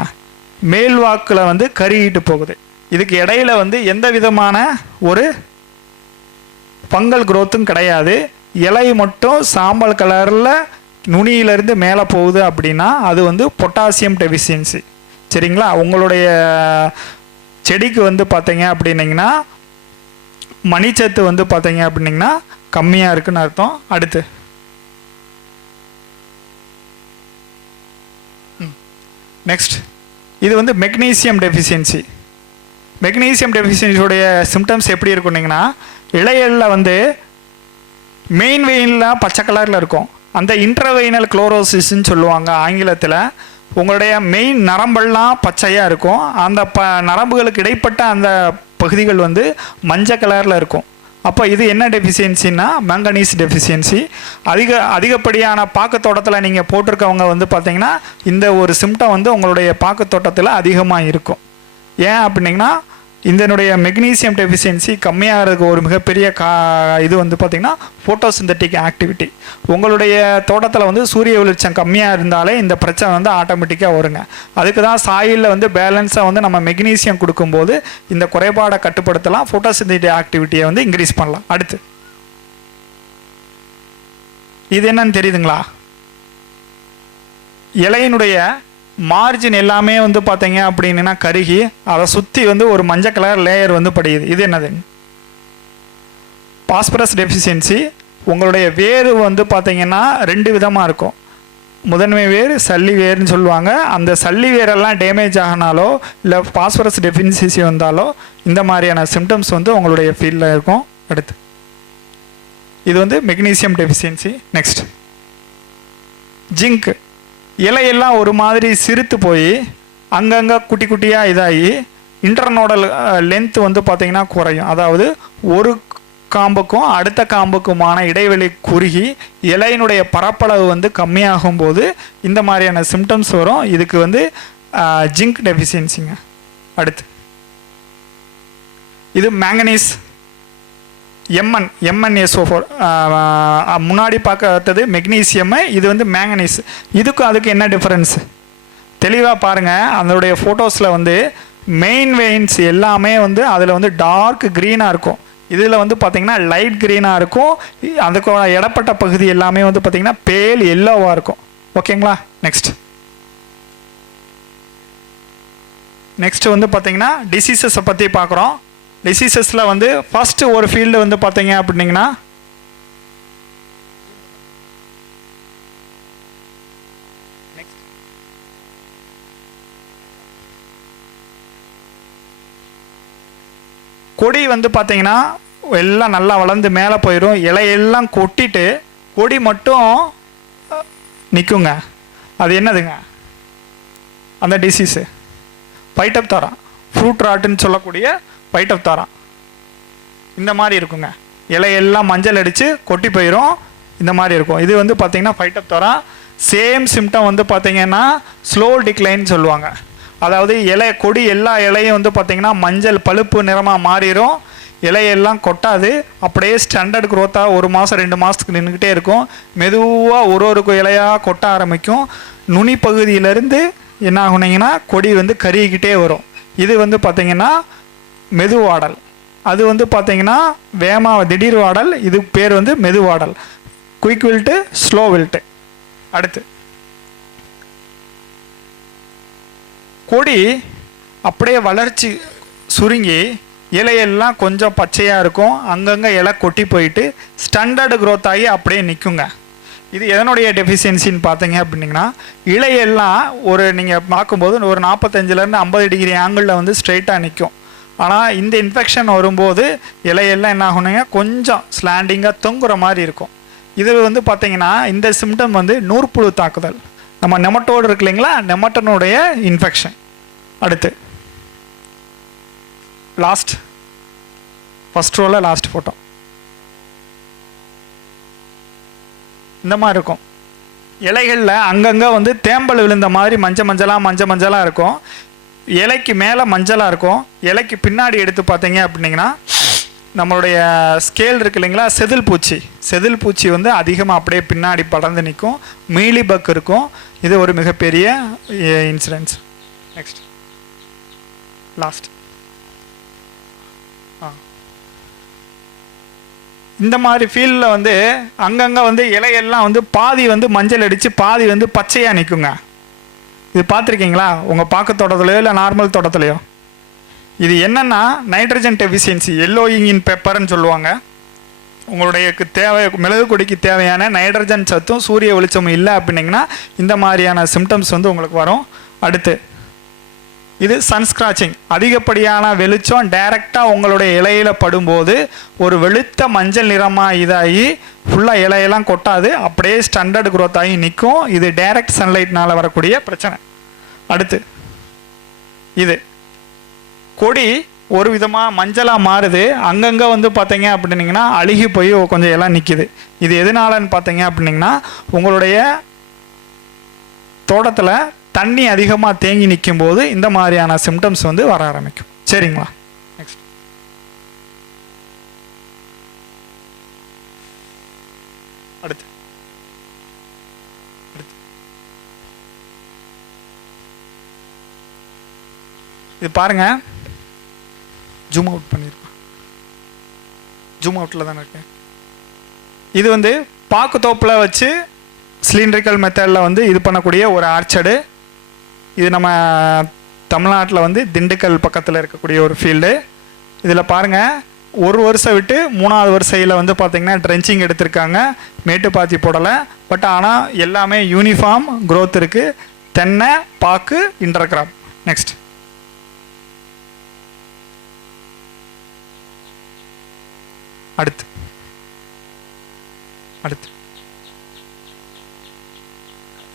மேல்வாக்கில் வந்து கருகிட்டு போகுது. இதுக்கு இடையில வந்து எந்த விதமான ஒரு ஃபங்கல் குரோத்தும் கிடையாது. இலை மட்டும் சாம்பல் கலரில் நுனியிலிருந்து மேலே போகுது அப்படின்னா அது வந்து பொட்டாசியம் டெஃபிஷியன்சி. சரிங்களா? உங்களுடைய செடிக்கு வந்து பார்த்தீங்க அப்படின்னிங்கன்னா மணிச்சத்து வந்து பார்த்தீங்க அப்படின்னிங்கன்னா கம்மியாக இருக்குன்னு அர்த்தம். அடுத்து நெக்ஸ்ட், இது வந்து மெக்னீசியம் டெஃபிஷியன்சி. மெக்னீசியம் டெஃபிஷியன்சியோடைய சிம்டம்ஸ் எப்படி இருக்குன்னிங்கன்னா, இலைகளில் வந்து மெயின் வெயினில் பச்சை கலரில் இருக்கும். அந்த இன்ட்ரவெயினல் குளோரோசிஸ்ன்னு சொல்லுவாங்க ஆங்கிலத்தில். உங்களுடைய மெயின் நரம்பெல்லாம் பச்சையாக இருக்கும். அந்த நரம்புகளுக்கு இடைப்பட்ட அந்த பகுதிகள் வந்து மஞ்சள் கலரில் இருக்கும். அப்போ இது என்ன டெஃபிஷியன்சின்னா மேங்கனீஸ் டெஃபிஷியன்சி. அதிகப்படியான பாக்குத்தோட்டத்தில் நீங்கள் போட்டிருக்கவங்க வந்து பார்த்தீங்கன்னா இந்த ஒரு சிம்டம் வந்து உங்களுடைய பாக்குத்தோட்டத்தில் அதிகமாக இருக்கும். ஏன் அப்படின்னிங்கன்னா இதனுடைய மெக்னீசியம் டெஃபிஷியன்சி கம்மியாகிறதுக்கு ஒரு மிகப்பெரிய இது வந்து பார்த்திங்கன்னா ஃபோட்டோசிந்தட்டிக் ஆக்டிவிட்டி. உங்களுடைய தோட்டத்தில் வந்து சூரிய வெளிச்சம் கம்மியாக இருந்தாலே இந்த பிரச்சனை வந்து ஆட்டோமேட்டிக்காக வருங்க. அதுக்கு தான் சாயிலில் வந்து பேலன்ஸாக வந்து நம்ம மெக்னீசியம் கொடுக்கும்போது இந்த குறைபாடை கட்டுப்படுத்தலாம், ஃபோட்டோசிந்தட்டிக் ஆக்டிவிட்டியை வந்து இன்க்ரீஸ் பண்ணலாம். அடுத்து இது என்னன்னு தெரியுதுங்களா? இலையினுடைய மார்ஜின் எல்லாமே வந்து பார்த்தீங்க அப்படின்னா கருகி அதை சுற்றி வந்து ஒரு மஞ்சள் கலர் லேயர் வந்து படியுது. இது என்னது? Phosphorus deficiency. உங்களுடைய வேர் வந்து பார்த்தீங்கன்னா ரெண்டு விதமாக இருக்கும். முதன்மை வேர், சல்லி வேர்னு சொல்லுவாங்க. அந்த சல்லி வேரெல்லாம் டேமேஜ் ஆகினாலோ இல்லை பாஸ்பரஸ் டெஃபிஷியன்சி வந்தாலோ இந்த மாதிரியான சிம்டம்ஸ் வந்து உங்களுடைய ஃபீல்டில் இருக்கும். அடுத்து இது வந்து மெக்னீசியம் டெஃபிஷியன்சி. Next zinc. இலையெல்லாம் ஒரு மாதிரி சிறுத்து போய் அங்கங்கே குட்டி குட்டியாக இதாகி இன்டர்னோடல் லென்த் வந்து பார்த்திங்கன்னா குறையும். அதாவது ஒரு காம்புக்கும் அடுத்த காம்புக்குமான இடைவெளி குறுகி இலையினுடைய பரப்பளவு வந்து கம்மியாகும் போது இந்த மாதிரியான சிம்டம்ஸ் வரும். இதுக்கு வந்து ஜிங்க் டெஃபிஷியன்சிங்க. அடுத்து இது மேங்கனீஸ் MnSO4. முன்னாடி பார்த்தது மெக்னீசியம், இது வந்து மேங்கனீஸ். இதுக்கும் அதுக்கு என்ன டிஃப்ரென்ஸ் தெளிவாக பாருங்கள். அதனுடைய ஃபோட்டோஸில் வந்து மெயின் வெயின்ஸ் எல்லாமே வந்து அதில் வந்து டார்க் க்ரீனாக இருக்கும். இதில் வந்து பார்த்திங்கன்னா லைட் க்ரீனாக இருக்கும். அதுக்கு இடப்பட்ட பகுதி எல்லாமே வந்து பார்த்திங்கன்னா பேல் எல்லோவாக இருக்கும். ஓகேங்களா? நெக்ஸ்ட் வந்து பார்த்திங்கன்னா டிசீசஸை பற்றி பார்க்குறோம். டிசீசஸில் வந்து ஃபஸ்ட்டு ஒரு ஃபீல்டு வந்து பார்த்தீங்க அப்படின்னிங்கன்னா கொடி வந்து பார்த்தீங்கன்னா எல்லாம் நல்லா வளர்ந்து மேலே போயிடும். இலையெல்லாம் கொட்டிட்டு கொடி மட்டும் நிற்குங்க. அது என்னதுங்க? அந்த டிசீஸு பைட்டப்தோரா, ஃப்ரூட் ராட்டுன்னு சொல்லக்கூடிய பைட்டப்தோரா இந்த மாதிரி இருக்குங்க. இலையெல்லாம் மஞ்சள் அடித்து கொட்டி போயிடும். இந்த மாதிரி இருக்கும். இது வந்து பார்த்திங்கன்னா பைட்டப்தோரா. சேம் சிம்டம் வந்து பார்த்திங்கன்னா ஸ்லோ டிக்ளைன் சொல்லுவாங்க. அதாவது கொடி எல்லா இலையும் வந்து பார்த்திங்கன்னா மஞ்சள் பழுப்பு நிறமாக மாறிடும். இலையெல்லாம் கொட்டாது, அப்படியே ஸ்டாண்டர்ட் குரோத்தாக 1 மாதம் 2 மாதத்துக்கு நின்றுக்கிட்டே இருக்கும். மெதுவாக ஒரு இலையாக கொட்ட ஆரம்பிக்கும். நுனி பகுதியிலேருந்து என்ன ஆகுனீங்கன்னா கொடி வந்து கருகிக்கிட்டே வரும். இது வந்து பார்த்திங்கன்னா மெதுவாடல். அது வந்து பார்த்திங்கன்னா திடீர் வாடல். இது பேர் வந்து மெதுவாடல். Quick wilt, slow wilt. அடுத்து கொடி அப்படியே வளர்ச்சி சுருங்கி இலையெல்லாம் கொஞ்சம் பச்சையாக இருக்கும். அங்கங்கே இலை கொட்டி போயிட்டு ஸ்டாண்டர்டு க்ரோத் ஆகி அப்படியே நிற்குங்க. இது எதனுடைய டெஃபிஷியன்சின்னு பார்த்தீங்க அப்படின்னிங்கன்னா இலையெல்லாம் நீங்கள் பார்க்கும்போது ஒரு 45லேருந்து 50 டிகிரி ஆங்கிளில் வந்து ஸ்ட்ரெயிட்டாக நிற்கும். ஆனால் இந்த இன்ஃபெக்ஷன் வரும்போது இலையெல்லாம் என்ன ஆகுனுங்க, கொஞ்சம் ஸ்லாண்டிங்காக தொங்குற மாதிரி இருக்கும். இது வந்து பார்த்திங்கன்னா இந்த சிம்டம் வந்து நூற்புழு தாக்குதல். நம்ம நெமட்டோடு இருக்கு இல்லைங்களா, நெமட்டனுடைய இன்ஃபெக்ஷன். அடுத்து ஃபஸ்ட் ரோவில் லாஸ்ட் ஃபோட்டோ. இந்த மாதிரி இருக்கும். இலைகளில் அங்கங்கே வந்து தேம்பல் விழுந்த மாதிரி மஞ்சளாக இருக்கும். இலைக்கு மேலே மஞ்சளாக இருக்கும். இலைக்கு பின்னாடி எடுத்து பார்த்தீங்க அப்படின்னிங்கன்னா நம்மளுடைய ஸ்கேல் இருக்கு இல்லைங்களா, செதில் பூச்சி வந்து அதிகமாக அப்படியே பின்னாடி படர்ந்து நிற்கும். மீலி பக் இருக்கும். இது ஒரு மிகப்பெரிய இன்சிடென்ட்ஸ். Next last. இந்த மாதிரி ஃபீல்டில் வந்து அங்கங்கே வந்து இலையெல்லாம் வந்து பாதி வந்து மஞ்சள் அடித்து பாதி வந்து பச்சையாக நிற்குங்க. இது பார்த்துருக்கீங்களா உங்கள் பாக்கு தோட்டத்துலையோ இல்லை நார்மல் தோட்டத்துலையோ? இது என்னென்னா நைட்ரஜன் டெஃபிஷியன்சி, எல்லோயிங் இன் பெப்பர்னு சொல்லுவாங்க. உங்களுடைய தேவை மிளகு கொடிக்கு தேவையான நைட்ரஜன் சத்தும் சூரிய வெளிச்சமும் இல்லை அப்படின்னிங்கன்னா இந்த மாதிரியான சிம்டம்ஸ் வந்து உங்களுக்கு வரும். அடுத்து இது சன்ஸ்கிராச்சிங். அதிகப்படியான வெளிச்சம் டைரெக்டாக உங்களுடைய இலையில் படும்போது ஒரு வெளுத்த மஞ்சள் நிறமாக இதாகி ஃபுல்லாக இலையெல்லாம் கொட்டாது, அப்படியே ஸ்டாண்டர்ட் க்ரோத் ஆகி நிற்கும். இது டைரக்ட் சன்லைட்னால் வரக்கூடிய பிரச்சனை. அடுத்து இது கொடி ஒரு விதமாக மஞ்சளாக மாறுது. அங்கங்கே வந்து பார்த்தீங்க அப்படின்னிங்கன்னா அழுகி போய் கொஞ்சம் எல்லாம் நிற்கிது. இது எதனாலன்னு பார்த்தீங்க அப்படின்னிங்கன்னா உங்களுடைய தோட்டத்தில் தண்ணி அதிகமாக தேங்கி நிற்கும் போது இந்த மாதிரியான சிம்டம்ஸ் வந்து வர ஆரம்பிக்கும். சரிங்களா? நெக்ஸ்ட் அடுத்து இது பாருங்க, ஜூம் அவுட் பண்ணியிருக்கேன். ஜூம் அவுட்டில் தானே இருக்கு. இது வந்து பாக்கு தோப்பில் வச்சு சிலிண்ட்ரிக்கல் மெத்தடில் வந்து இது பண்ணக்கூடிய ஒரு ஆர்ச்சர்டு. இது நம்ம தமிழ்நாட்டில் வந்து திண்டுக்கல் பக்கத்தில் இருக்கக்கூடிய ஒரு ஃபீல்டு. இதில் பாருங்கள், ஒரு வருஷம் விட்டு 3வது வருஷையில் வந்து பார்த்திங்கன்னா ட்ரென்ச்சிங் எடுத்திருக்காங்க. மேட்டுப்பாத்தி போடலை. பட் ஆனால் எல்லாமே யூனிஃபார்ம் க்ரோத் இருக்குது. தென்னை, பாக்கு, இன்டர்கிராப். நெக்ஸ்ட் அடுத்து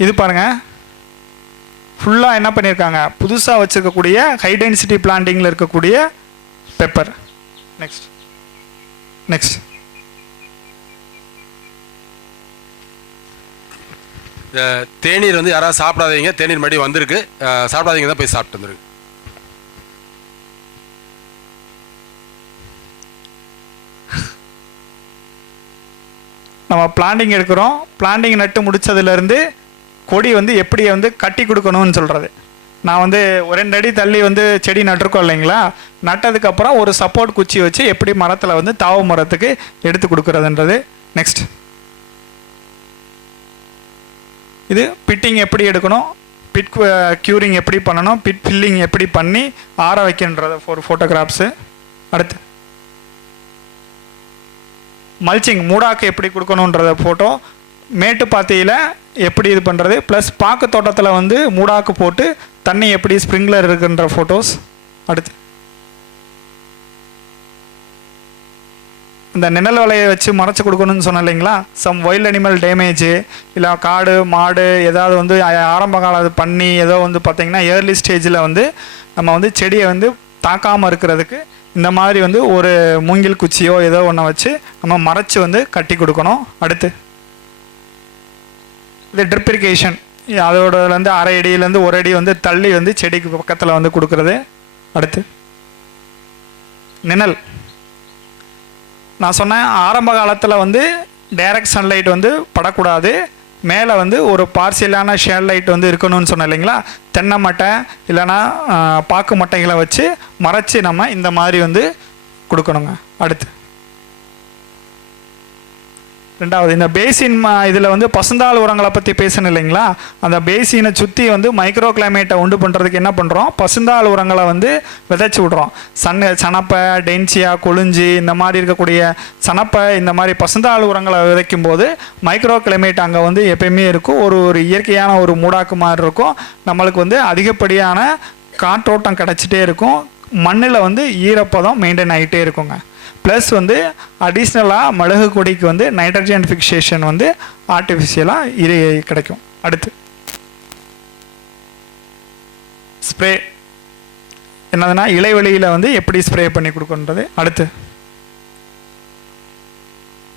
இது பாருங்கள், ஃபுல்லாக என்ன பண்ணியிருக்காங்க, புதுசாக வச்சுருக்கக்கூடிய ஹை டென்சிட்டி பிளான்டிங்கில் இருக்கக்கூடிய பெப்பர். நெக்ஸ்ட் தேநீர் வந்து யாராவது சாப்பிடாதீங்க. தேநீர் மறுபடி வந்திருக்கு, சாப்பிடாதீங்க தான் போய் சாப்பிட்டு வந்துருக்கு. நம்ம பிளான்டிங் எடுக்கிறோம். பிளான்டிங் நட்டு முடித்ததுலேருந்து கொடி வந்து எப்படி வந்து கட்டி கொடுக்கணும்னு சொல்கிறது. நான் வந்து 2 அடி தள்ளி வந்து செடி நட்டிருக்கோம் இல்லைங்களா, நட்டதுக்கப்புறம் ஒரு சப்போர்ட் குச்சி வச்சு எப்படி மரத்தில் வந்து தாவு மரத்துக்கு எடுத்து கொடுக்குறதுன்றது. நெக்ஸ்ட் இது பிட்டிங் எப்படி எடுக்கணும், பிட் க்யூரிங் எப்படி பண்ணணும், பிட் ஃபில்லிங் எப்படி பண்ணி ஆற வைக்கின்றத ஒரு ஃபோட்டோகிராஃப்ஸு. அடுத்து மல்ச்சிங், மூடாக்கு எப்படி கொடுக்கணுன்றத ஃபோட்டோ. மேட்டுப்பாத்தியில் எப்படி இது பண்ணுறது, ப்ளஸ் பாக்கு தோட்டத்தில் வந்து மூடாக்கு போட்டு தண்ணி எப்படி ஸ்ப்ரிங்க்லர் இருக்குன்ற ஃபோட்டோஸ். அடுத்து இந்த நிழல் வலையை வச்சு மறைச்சி கொடுக்கணும்னு சொன்னேன் இல்லைங்களா, சம் வைல்ட் அனிமல் டேமேஜு இல்லை காடு மாடு ஏதாவது வந்து ஆரம்ப கால பண்ணி ஏதோ வந்து பார்த்திங்கன்னா ஏர்லி ஸ்டேஜில் வந்து நம்ம வந்து செடியை வந்து தாக்காமல் இருக்கிறதுக்கு இந்த மாதிரி வந்து ஒரு மூங்கில் குச்சியோ ஏதோ ஒன்று வச்சு நம்ம மறைச்சி வந்து கட்டி கொடுக்கணும். அடுத்து இது ட்ரிப் இரிகேஷன், அதோடலேருந்து 1/2 அடியிலேருந்து 1 அடி வந்து தள்ளி வந்து செடிக்கு பக்கத்தில் வந்து கொடுக்குறது. அடுத்து நிழல், நான் சொன்னேன் ஆரம்ப காலத்தில் வந்து டைரக்ட் சன்லைட் வந்து படக்கூடாது, மேலே வந்து ஒரு பார்சியலான ஷேட் லைட் வந்து இருக்கணும்னு சொன்னேன் இல்லைங்களா. தென்னை மட்டை இல்லைன்னா பாக்கு மட்டைகளை வச்சு மறைச்சி நம்ம இந்த மாதிரி வந்து கொடுக்கணுங்க. அடுத்து 2வது இந்த பேசின் இதில் வந்து பசுந்தாள் உரங்களை பற்றி பேசணும் இல்லைங்களா, அந்த பேசினை சுற்றி வந்து மைக்ரோ கிளைமேட்டை உண்டு பண்ணுறதுக்கு என்ன பண்ணுறோம், பசுந்தாள் உரங்களை வந்து விதைச்சி விட்றோம். சனப்பை, டென்சியா, கொழுஞ்சி இந்த மாதிரி இருக்கக்கூடிய சனப்பை இந்த மாதிரி பசுந்தாள் உரங்களை விதைக்கும் போது மைக்ரோ கிளைமேட் அங்கே வந்து எப்பயுமே இருக்கும். ஒரு இயற்கையான ஒரு மூடாக்கு மாதிரி இருக்கும். நம்மளுக்கு வந்து அதிகப்படியான காற்றோட்டம் கிடச்சிட்டே இருக்கும். மண்ணில் வந்து ஈரப்பதம் மெயின்டைன் ஆகிட்டே இருக்குங்க. ப்ளஸ் வந்து அடிஷ்னலாக மிளகு கொடிக்கு வந்து நைட்ரஜன் ஃபிக்சேஷன் வந்து ஆர்டிஃபிஷியலாக கிடைக்கும். அடுத்து ஸ்ப்ரே என்னதுன்னா இலைவெளியில் வந்து எப்படி ஸ்ப்ரே பண்ணி கொடுக்கணுன்றது. அடுத்து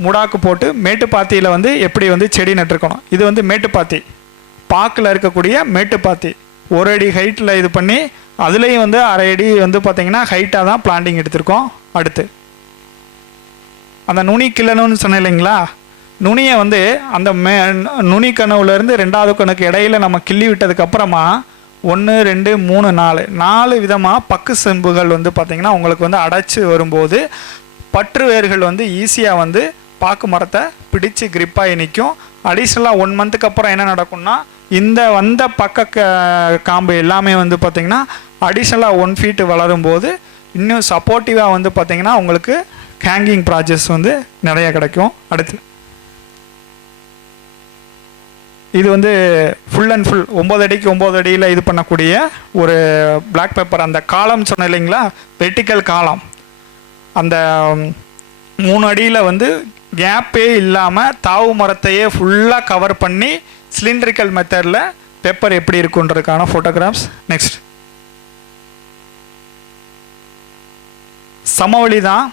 முடாக்கு போட்டு மேட்டுப்பாத்தியில் வந்து எப்படி வந்து செடி நட்டுருக்கணும். இது வந்து மேட்டுப்பாத்தி, பாக்கில் இருக்கக்கூடிய மேட்டுப்பாத்தி 1 அடி ஹைட்டில் இது பண்ணி அதுலேயும் வந்து 1/2 அடி வந்து பார்த்திங்கன்னா ஹைட்டாக தான் பிளான்டிங் எடுத்திருக்கோம். அடுத்து அந்த நுனி கிள்ளணும்னு சொன்னேன் இல்லைங்களா, நுனியை வந்து அந்த நுனி கணுவிலேருந்து 2வது கணுக்கு இடையில நம்ம கிள்ளி விட்டதுக்கப்புறமா 1 2 3 4 விதமாக பக்கு செம்புகள் வந்து பார்த்திங்கன்னா உங்களுக்கு வந்து அடைச்சி வரும்போது பற்று வேர்கள் வந்து ஈஸியாக வந்து பாக்கு மரத்தை பிடிச்சு கிரிப்பாகி நிற்கும். அடிஷ்னலாக 1 மந்த்துக்கு அப்புறம் என்ன நடக்கும்னா இந்த வந்த பக்க காம்பு எல்லாமே வந்து பார்த்திங்கன்னா அடிஷ்னலாக 1 ஃபீட்டு வளரும்போது இன்னும் சப்போர்ட்டிவாக வந்து பார்த்திங்கன்னா உங்களுக்கு ஹேங்கிங் ப்ராஜெக்ட்ஸ் வந்து நிறைய கிடைக்கும். அடுத்து இது வந்து ஃபுல் அண்ட் ஃபுல் 9 அடிக்கு 9 அடியில் இது பண்ணக்கூடிய ஒரு பிளாக் பேப்பர். அந்த காலம் சொன்ன இல்லைங்களா, வெர்டிக்கல் காலம், அந்த 3 அடியில் வந்து கேப்பே இல்லாமல் தாவு மரத்தையே ஃபுல்லாக கவர் பண்ணி சிலிண்ட்ரிக்கல் மெத்தடில் பேப்பர் எப்படி இருக்குன்றதுக்கான ஃபோட்டோகிராஃப்ஸ். நெக்ஸ்ட் சமவெளி தான்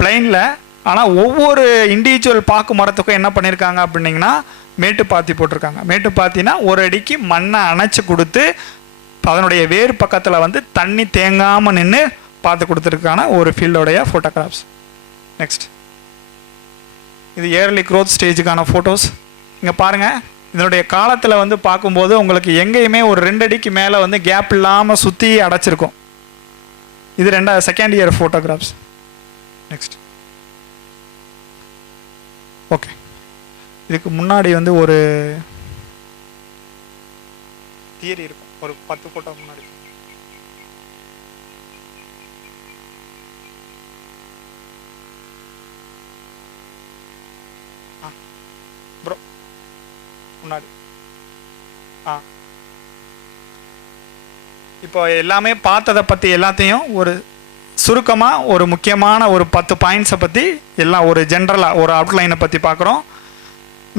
பிளைனில், ஆனால் ஒவ்வொரு இண்டிவிஜுவல் பாக்கு மரத்துக்கும் என்ன பண்ணியிருக்காங்க அப்படின்னிங்கன்னா மேட்டுப்பாத்தி போட்டிருக்காங்க. மேட்டுப்பாத்தினா 1 அடிக்கு மண்ணை அணைச்சி கொடுத்து அதனுடைய வேர் பக்கத்தில் வந்து தண்ணி தேங்காமல் நின்று பார்த்து கொடுத்துருக்கான ஒரு ஃபீல்டோடைய ஃபோட்டோகிராஃப்ஸ். நெக்ஸ்ட் இது இயர்லி க்ரோத் ஸ்டேஜுக்கான ஃபோட்டோஸ். இங்கே பாருங்கள், இதனுடைய காலத்தில் வந்து பார்க்கும்போது உங்களுக்கு எங்கேயுமே ஒரு 2 அடிக்கு மேலே வந்து கேப் இல்லாமல் சுற்றி அடைச்சிருக்கும். இது 2nd year photographs. Next okay, இதுக்கு முன்னாடி வந்து ஒரு தியரி இருக்கும், ஒரு 10 ஃபோட்டோ முன்னாடி. ப்ரோ முன்னாடி இப்போ எல்லாமே பார்த்ததை பற்றி எல்லாத்தையும் ஒரு சுருக்கமாக ஒரு முக்கியமான ஒரு 10 பாயிண்ட்ஸை பற்றி எல்லாம் ஒரு ஜென்ரலாக ஒரு அவுட்லைனை பற்றி பார்க்குறோம்.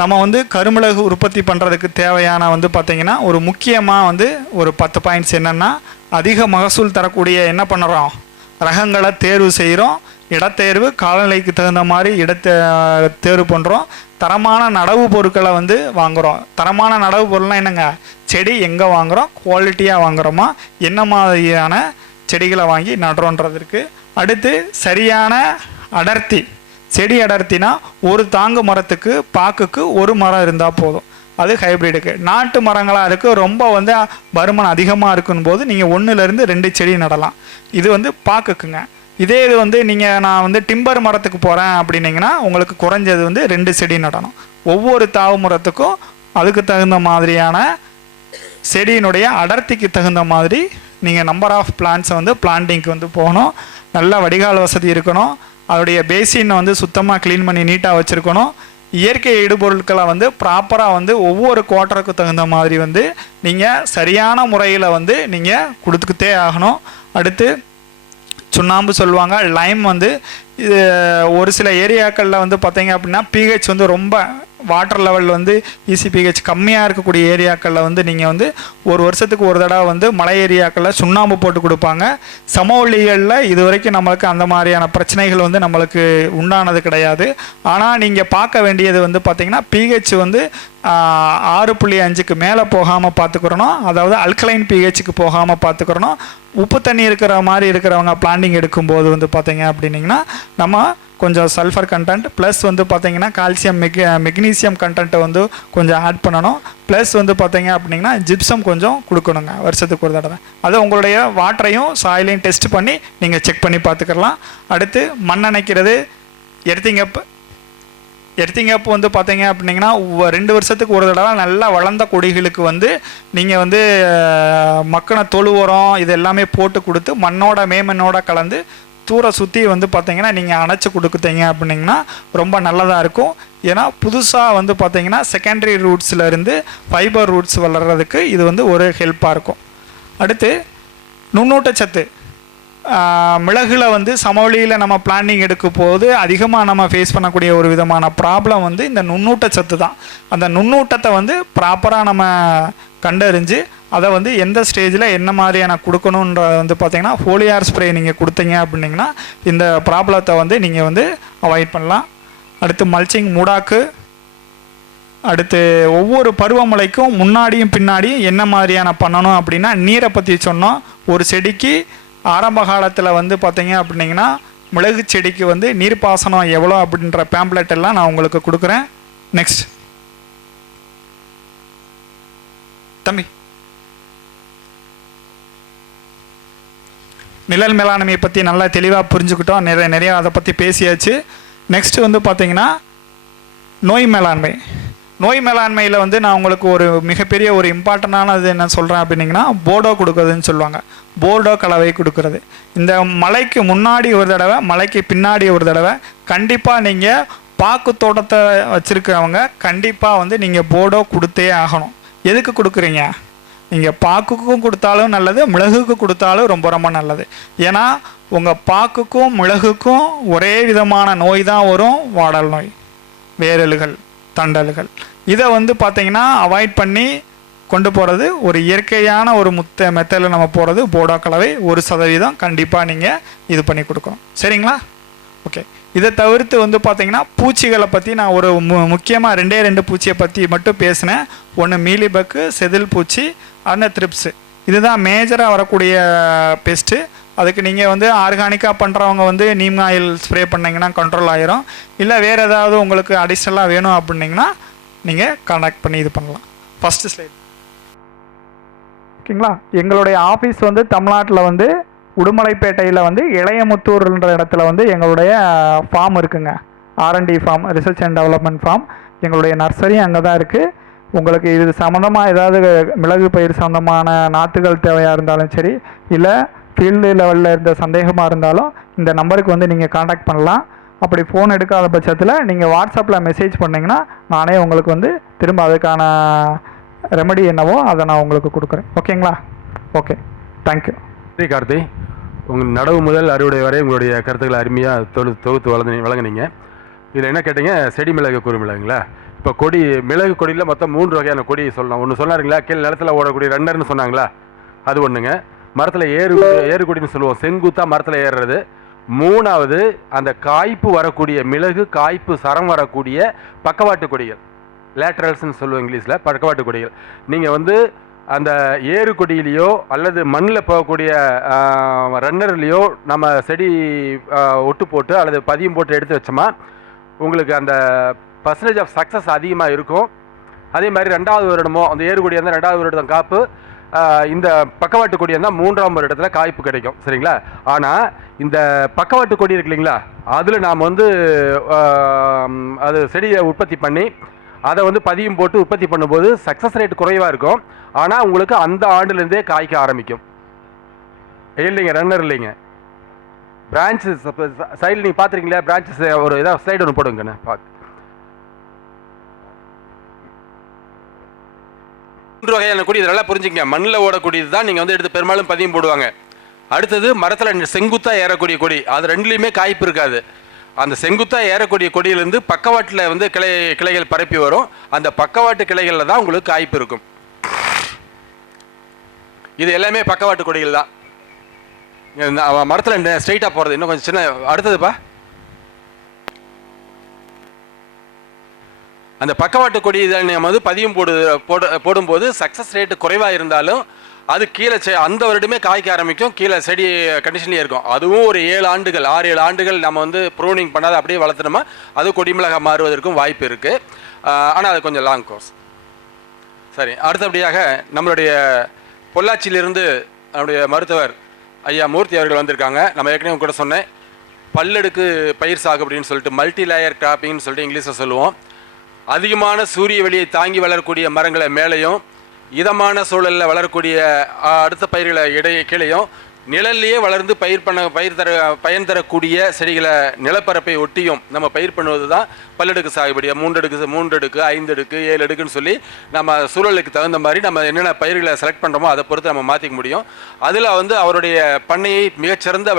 நம்ம வந்து கருமிளகு உற்பத்தி பண்ணுறதுக்கு தேவையான வந்து பார்த்திங்கன்னா ஒரு முக்கியமாக வந்து ஒரு 10 பாயிண்ட்ஸ் என்னென்னா, அதிக மகசூல் தரக்கூடிய என்ன பண்ணுறோம், ரகங்களை தேர்வு செய்கிறோம். இடத்தேர்வு, காலநிலைக்கு தகுந்த மாதிரி தேர்வு பண்ணுறோம். தரமான நடவு பொருட்களை வந்து வாங்குகிறோம். தரமான நடவு பொருள்னால் என்னங்க, செடி எங்கே வாங்குகிறோம், குவாலிட்டியாக வாங்குகிறோமா, என்ன மாதிரியான செடிகளை வாங்கி நடுறோன்றதுக்கு. அடுத்து சரியான அடர்த்தி, செடி அடர்த்தினா ஒரு தாங்கு மரத்துக்கு பாக்குக்கு 1 மரம் இருந்தால் போதும். அது ஹைப்ரிடுக்கு. நாட்டு மரங்களாக இருக்குது, ரொம்ப வந்து பருமன் அதிகமாக இருக்குன்னு போது நீங்கள் 1லேருந்து 2 செடி நடலாம். இது வந்து பாக்குக்குங்க. இதே இது வந்து நான் வந்து டிம்பர் மரத்துக்கு போகிறேன் அப்படின்னீங்கன்னா உங்களுக்கு குறைஞ்சது வந்து 2 செடி நடணும். ஒவ்வொரு தாவு மரத்துக்கும் அதுக்கு தகுந்த மாதிரியான செடியினுடைய அடர்த்திக்கு தகுந்த மாதிரி நீங்கள் நம்பர் ஆஃப் பிளான்ட்ஸை வந்து பிளான்டிங்க்கு வந்து போகணும். நல்ல வடிகால் வசதி இருக்கணும். அதோடைய பேசினை வந்து சுத்தமாக க்ளீன் பண்ணி நீட்டாக வச்சுருக்கணும். இயற்கை இடுபொருட்களை வந்து ப்ராப்பராக வந்து ஒவ்வொரு குவார்ட்டருக்கு தகுந்த மாதிரி வந்து நீங்கள் சரியான முறையில் வந்து நீங்கள் கொடுத்துக்கிட்டே ஆகணும். அடுத்து சுண்ணாம்பு சொல்லுவாங்க, லைம் வந்து இது ஒரு சில ஏரியாக்களில் வந்து பார்த்தீங்க அப்படின்னா பிஹெச் வந்து ரொம்ப வாட்டர் லெவல் வந்து பிஹெச் கம்மியாக இருக்கக்கூடிய ஏரியாக்களில் வந்து நீங்கள் வந்து ஒரு வருஷத்துக்கு ஒரு தடவை வந்து மலை ஏரியாக்களில் சுண்ணாம்பு போட்டு கொடுப்பாங்க. சமவெளிகளில் இது வரைக்கும் நம்மளுக்கு அந்த மாதிரியான பிரச்சனைகள் வந்து நம்மளுக்கு உண்டானது கிடையாது. ஆனால் நீங்கள் பார்க்க வேண்டியது வந்து பார்த்திங்கன்னா பிஹெச் வந்து 6.5க்கு மேலே போகாமல் பார்த்துக்கிறணும். அதாவது அல்கலைன் பிஹெச்சுக்கு போகாமல் பார்த்துக்கிறணும். உப்பு தண்ணி இருக்கிற மாதிரி இருக்கிறவங்க பிளான்டிங் எடுக்கும்போது வந்து பார்த்திங்க அப்படின்னிங்கன்னா நம்ம கொஞ்சம் சல்ஃபர் கண்டென்ட் ப்ளஸ் வந்து பார்த்திங்கன்னா கால்சியம் மெக்னீசியம் கண்டென்ட்டை வந்து கொஞ்சம் ஆட் பண்ணணும். ப்ளஸ் வந்து பார்த்திங்க அப்படின்னா ஜிப்சம் கொஞ்சம் கொடுக்கணுங்க வருஷத்துக்கு ஒரு தடவை. அதை உங்களுடைய வாட்டரையும் சாயிலையும் டெஸ்ட் பண்ணி நீங்கள் செக் பண்ணி பார்த்துக்கலாம். அடுத்து மண் அணைக்கிறது, எர்த்திங் அப் வந்து பார்த்தீங்க அப்படின்னா 2 வருஷத்துக்கு ஒரு தடவை நல்லா வளர்ந்த கொடிகளுக்கு வந்து நீங்கள் வந்து மக்கின தொழு உரம் இது எல்லாமே போட்டு கொடுத்து மேமண்ணோட கலந்து தூர சுற்றி வந்து பார்த்தீங்கன்னா நீங்கள் அணைச்சி கொடுக்குறீங்க அப்படின்னிங்கன்னா ரொம்ப நல்லதாக இருக்கும். ஏன்னா புதுசாக வந்து பார்த்தீங்கன்னா செகண்டரி ரூட்ஸில் ஃபைபர் ரூட்ஸ் வளர்கிறதுக்கு இது வந்து ஒரு ஹெல்ப்பாக இருக்கும். அடுத்து நுண்ணூட்டச்சத்து, மிளகுல வந்து சமவெளியில் நம்ம பிளான்டிங் எடுக்கும் போது அதிகமாக நம்ம ஃபேஸ் பண்ணக்கூடிய ஒரு விதமான ப்ராப்ளம் வந்து இந்த நுண்ணூட்டச்சத்து தான். அந்த நுண்ணூட்டத்தை வந்து ப்ராப்பராக நம்ம கண்டறிஞ்சு அதை வந்து எந்த ஸ்டேஜில் என்ன மாதிரியான கொடுக்கணுன்ற வந்து பார்த்திங்கன்னா ஃபோலியார் ஸ்ப்ரே நீங்கள் கொடுத்தீங்க அப்படின்னிங்கன்னா இந்த ப்ராப்ளத்தை வந்து நீங்கள் வந்து அவாய்ட் பண்ணலாம். அடுத்து மல்ச்சிங் மூடாக்கு, அடுத்து ஒவ்வொரு பருவமழைக்கும் முன்னாடியும் பின்னாடியும் என்ன மாதிரியான பண்ணணும் அப்படின்னா நீரை பற்றி சொன்னோம். ஒரு செடிக்கு ஆரம்ப காலத்தில் வந்து பார்த்தீங்க அப்படின்னா மிளகு செடிக்கு வந்து நீர்ப்பாசனம் எவ்வளோ அப்படின்ற பேம்ப்ளெட் எல்லாம் நான் உங்களுக்கு கொடுக்குறேன். நெக்ஸ்ட் தம்பி, நிழல் மேலாண்மையை பற்றி நல்லா தெளிவாக புரிஞ்சுக்கிட்டோம். நிறைய அதை பற்றி பேசியாச்சு. நெக்ஸ்ட் வந்து பார்த்தீங்கன்னா நோய் மேலாண்மை. நோய் மேலாண்மையில் வந்து நான் உங்களுக்கு ஒரு மிகப்பெரிய ஒரு இம்பார்ட்டண்டானது என்ன சொல்கிறேன் அப்படின்னிங்கன்னா போர்டோ கொடுக்குறதுன்னு சொல்லுவாங்க. போர்டோ கலவை கொடுக்குறது. இந்த மலைக்கு முன்னாடி ஒரு தடவை, மலைக்கு பின்னாடி ஒரு தடவை கண்டிப்பாக நீங்கள் பாக்கு தோட்டத்தை வச்சுருக்கிறவங்க கண்டிப்பாக வந்து நீங்கள் போர்டோ கொடுத்தே ஆகணும். எதுக்கு கொடுக்குறீங்க? நீங்கள் பாக்குக்கும் கொடுத்தாலும் நல்லது, மிளகுக்கு கொடுத்தாலும் ரொம்ப ரொம்ப நல்லது. ஏன்னா உங்கள் பாக்குக்கும் மிளகுக்கும் ஒரே விதமான நோய் தான் வரும், வாடல் நோய், வேரலுகள், தண்டல்கள். இதை வந்து பார்த்தீங்கன்னா அவாய்ட் பண்ணி கொண்டு போகிறது ஒரு இயற்கையான ஒரு மெத்தடில் நம்ம போகிறது போர்டோ கலவை 1% கண்டிப்பாக நீங்கள் இது பண்ணி கொடுக்கணும். சரிங்களா? ஓகே. இதை தவிர்த்து வந்து பார்த்தீங்கன்னா பூச்சிகளை பற்றி நான் ஒரு முக்கியமாக 2 பூச்சியை பற்றி மட்டும் பேசினேன். ஒன்று மீலிபக்கு, செதில் பூச்சி, அந்த த்ரிப்ஸு. இதுதான் மேஜராக வரக்கூடிய பெஸ்ட்டு. அதுக்கு நீங்கள் வந்து ஆர்கானிக்காக பண்ணுறவங்க வந்து நீம் ஆயில் ஸ்ப்ரே பண்ணிங்கன்னா கண்ட்ரோல் ஆகிரும். இல்லை வேறு ஏதாவது உங்களுக்கு அடிஷ்னலாக வேணும் அப்படின்னிங்கன்னா நீங்கள் கான்டாக்ட் பண்ணி இது பண்ணலாம். ஃபஸ்ட்டு ஸ்லைட் ஓகேங்களா? எங்களுடைய ஆஃபீஸ் வந்து தமிழ்நாட்டில் வந்து உடுமலைப்பேட்டையில் வந்து இளையமுத்தூர்ன்ற இடத்துல வந்து எங்களுடைய ஃபார்ம் இருக்குங்க. R&D farm, research and development farm. எங்களுடைய நர்சரி அங்கே தான் இருக்குது. உங்களுக்கு இது சம்மந்தமாக ஏதாவது மிளகு பயிர் சம்மந்தமான நாற்றுகள் தேவையாக இருந்தாலும் சரி, இல்லை ஃபீல்டு லெவலில் இருந்த சந்தேகமாக இருந்தாலும் இந்த நம்பருக்கு வந்து நீங்கள் காண்டாக்ட் பண்ணலாம். அப்படி ஃபோன் எடுக்காத பட்சத்தில் நீங்கள் வாட்ஸ்அப்பில் மெசேஜ் பண்ணிங்கன்னா நானே உங்களுக்கு வந்து திரும்ப அதுக்கான ரெமெடி என்னவோ அதை நான் உங்களுக்கு கொடுக்குறேன். ஓகேங்களா? Okay, thank you. சரி கார்த்தி, உங்கள் நடவு முதல் அறுவடை வரை உங்களுடைய கருத்துக்களை அருமையாக தொகுத்து வழங்குனீங்க. இதில் என்ன கேட்டீங்க? செடி மிளகு, குறுமிளகுங்களா? இப்போ கொடி, மிளகு கொடியில் மொத்தம் 3 வகையான கொடி சொல்லலாம். ஒன்று சொன்னாருங்களா, கீழே நிலத்தில் ஓடக்கூடிய ரன்னர்னு சொன்னாங்களா, அது ஒன்றுங்க. மரத்தில் ஏறுகொடின்னு சொல்லுவோம், செங்குத்தாக மரத்தில் ஏறுறது. 3வது அந்த காய்ப்பு வரக்கூடிய மிளகு, காய்ப்பு சரம் வரக்கூடிய பக்கவாட்டு கொடிகள், லேட்ரல்ஸ்ன்னு சொல்லுவோம் இங்கிலீஷில், பக்கவாட்டு கொடிகள். நீங்கள் வந்து அந்த ஏறு கொடியிலையோ அல்லது மண்ணில் போகக்கூடிய ரன்னர்லேயோ நம்ம செடி ஒட்டு போட்டு அல்லது பதியம் போட்டு எடுத்து வச்சோமா உங்களுக்கு அந்த பர்சன்டேஜ் ஆஃப் சக்ஸஸ் அதிகமாக இருக்கும். அதே மாதிரி 2வது வருடமோ அந்த ஏறு கொடியாக இருந்தால் 2வது வருடம் காப்பு, இந்த பக்கவாட்டு கொடியாக இருந்தால் 3ஆம் வருடத்துல காய்ப்பு கிடைக்கும். சரிங்களா? ஆனால் இந்த பக்கவாட்டு கொடி இருக்கு இல்லைங்களா, அதில் நாம் வந்து அது செடியை உற்பத்தி பண்ணி அதை வந்து பதியம் போட்டு உற்பத்தி பண்ணும்போது சக்ஸஸ் ரேட் குறைவாக இருக்கும். ஆனால் உங்களுக்கு அந்த ஆண்டுலேருந்தே காய்க்க ஆரம்பிக்கும். இல்லைங்க, ரன்னர் இல்லைங்க, பிரான்ச்சஸ் சைடில் நீங்கள் பார்த்துருக்கீங்களா? பிரான்ச்சஸ் ஒரு ஏதாவது ஸ்லைடு ஒன்று போடுங்கண்ணே பார்த்து. 3 வகையான கொடி, இதெல்லாம் புரிஞ்சுக்கங்க. மண்ணில் ஓடக்கூடியது தான் நீங்கள் வந்து எடுத்து பெரும்பாலும் பதியம் போடுவாங்க. அடுத்தது மரத்தில் செங்குத்தாக ஏறக்கூடிய கொடி, அது 2லேயுமே காய்ப்பு இருக்காது. அந்த செங்குத்தாக ஏறக்கூடிய கொடியிலேருந்து பக்கவாட்டில் வந்து கிளைகள் பரப்பி வரும். அந்த பக்கவாட்டு கிளைகளில் தான் உங்களுக்கு காய்ப்பு இருக்கும். இது எல்லாமே பக்கவாட்டு கொடிகள் தான். மரத்தில் ஸ்ட்ரைட்டாக போகிறது இன்னும் கொஞ்சம் சின்ன. அடுத்ததுப்பா, அந்த பக்கவாட்டு கொடி நம்ம வந்து பதியம் போடும்போது சக்ஸஸ் ரேட்டு குறைவாக இருந்தாலும் அது கீழே அந்த வருடமே காய்க்க ஆரம்பிக்கும். கீழே செடி கண்டிஷன்லேயே இருக்கும். அதுவும் ஒரு 7 ஆண்டுகள் 6-7 ஆண்டுகள் நம்ம வந்து ப்ரூனிங் பண்ணாத அப்படியே வளர்த்துனோமா அது கொடிமிளகா மாறுவதற்கும் வாய்ப்பு இருக்குது. ஆனால் அது கொஞ்சம் லாங் கோர்ஸ். சரி, அடுத்தபடியாக நம்மளுடைய பொள்ளாச்சியிலிருந்து நம்முடைய மருத்துவர் ஐயா மூர்த்தி அவர்கள் வந்திருக்காங்க. நம்ம ஏற்கனவே கூட சொன்னேன், பல்லடுக்கு பயிர் சாகுபடின்னு சொல்லிட்டு மல்டி லேயர் கிராப்பிங்னு சொல்லிட்டு இங்கிலீஷில் சொல்லுவோம். அதிகமான சூரிய வெளியை தாங்கி வளரக்கூடிய மரங்களை மேலேயும், இதமான சூழலில் வளரக்கூடிய அடுத்த பயிர்களை கீழையும், நிழல்லையே வளர்ந்து பயன் தரக்கூடிய செடிகளை நிலப்பரப்பை ஒட்டியும் நம்ம பயிர் பண்ணுவது தான் பல்லடுக்கு சாகுபடியாக 3 அடுக்கு 5 அடுக்கு 7 அடுக்குன்னு சொல்லி நம்ம சூழலுக்கு தகுந்த மாதிரி நம்ம என்னென்ன பயிர்களை செலக்ட் பண்ணுறோமோ அதை பொறுத்து நம்ம மாற்றிக்க முடியும். அதில் வந்து அவருடைய பண்ணையை மிகச்சிறந்த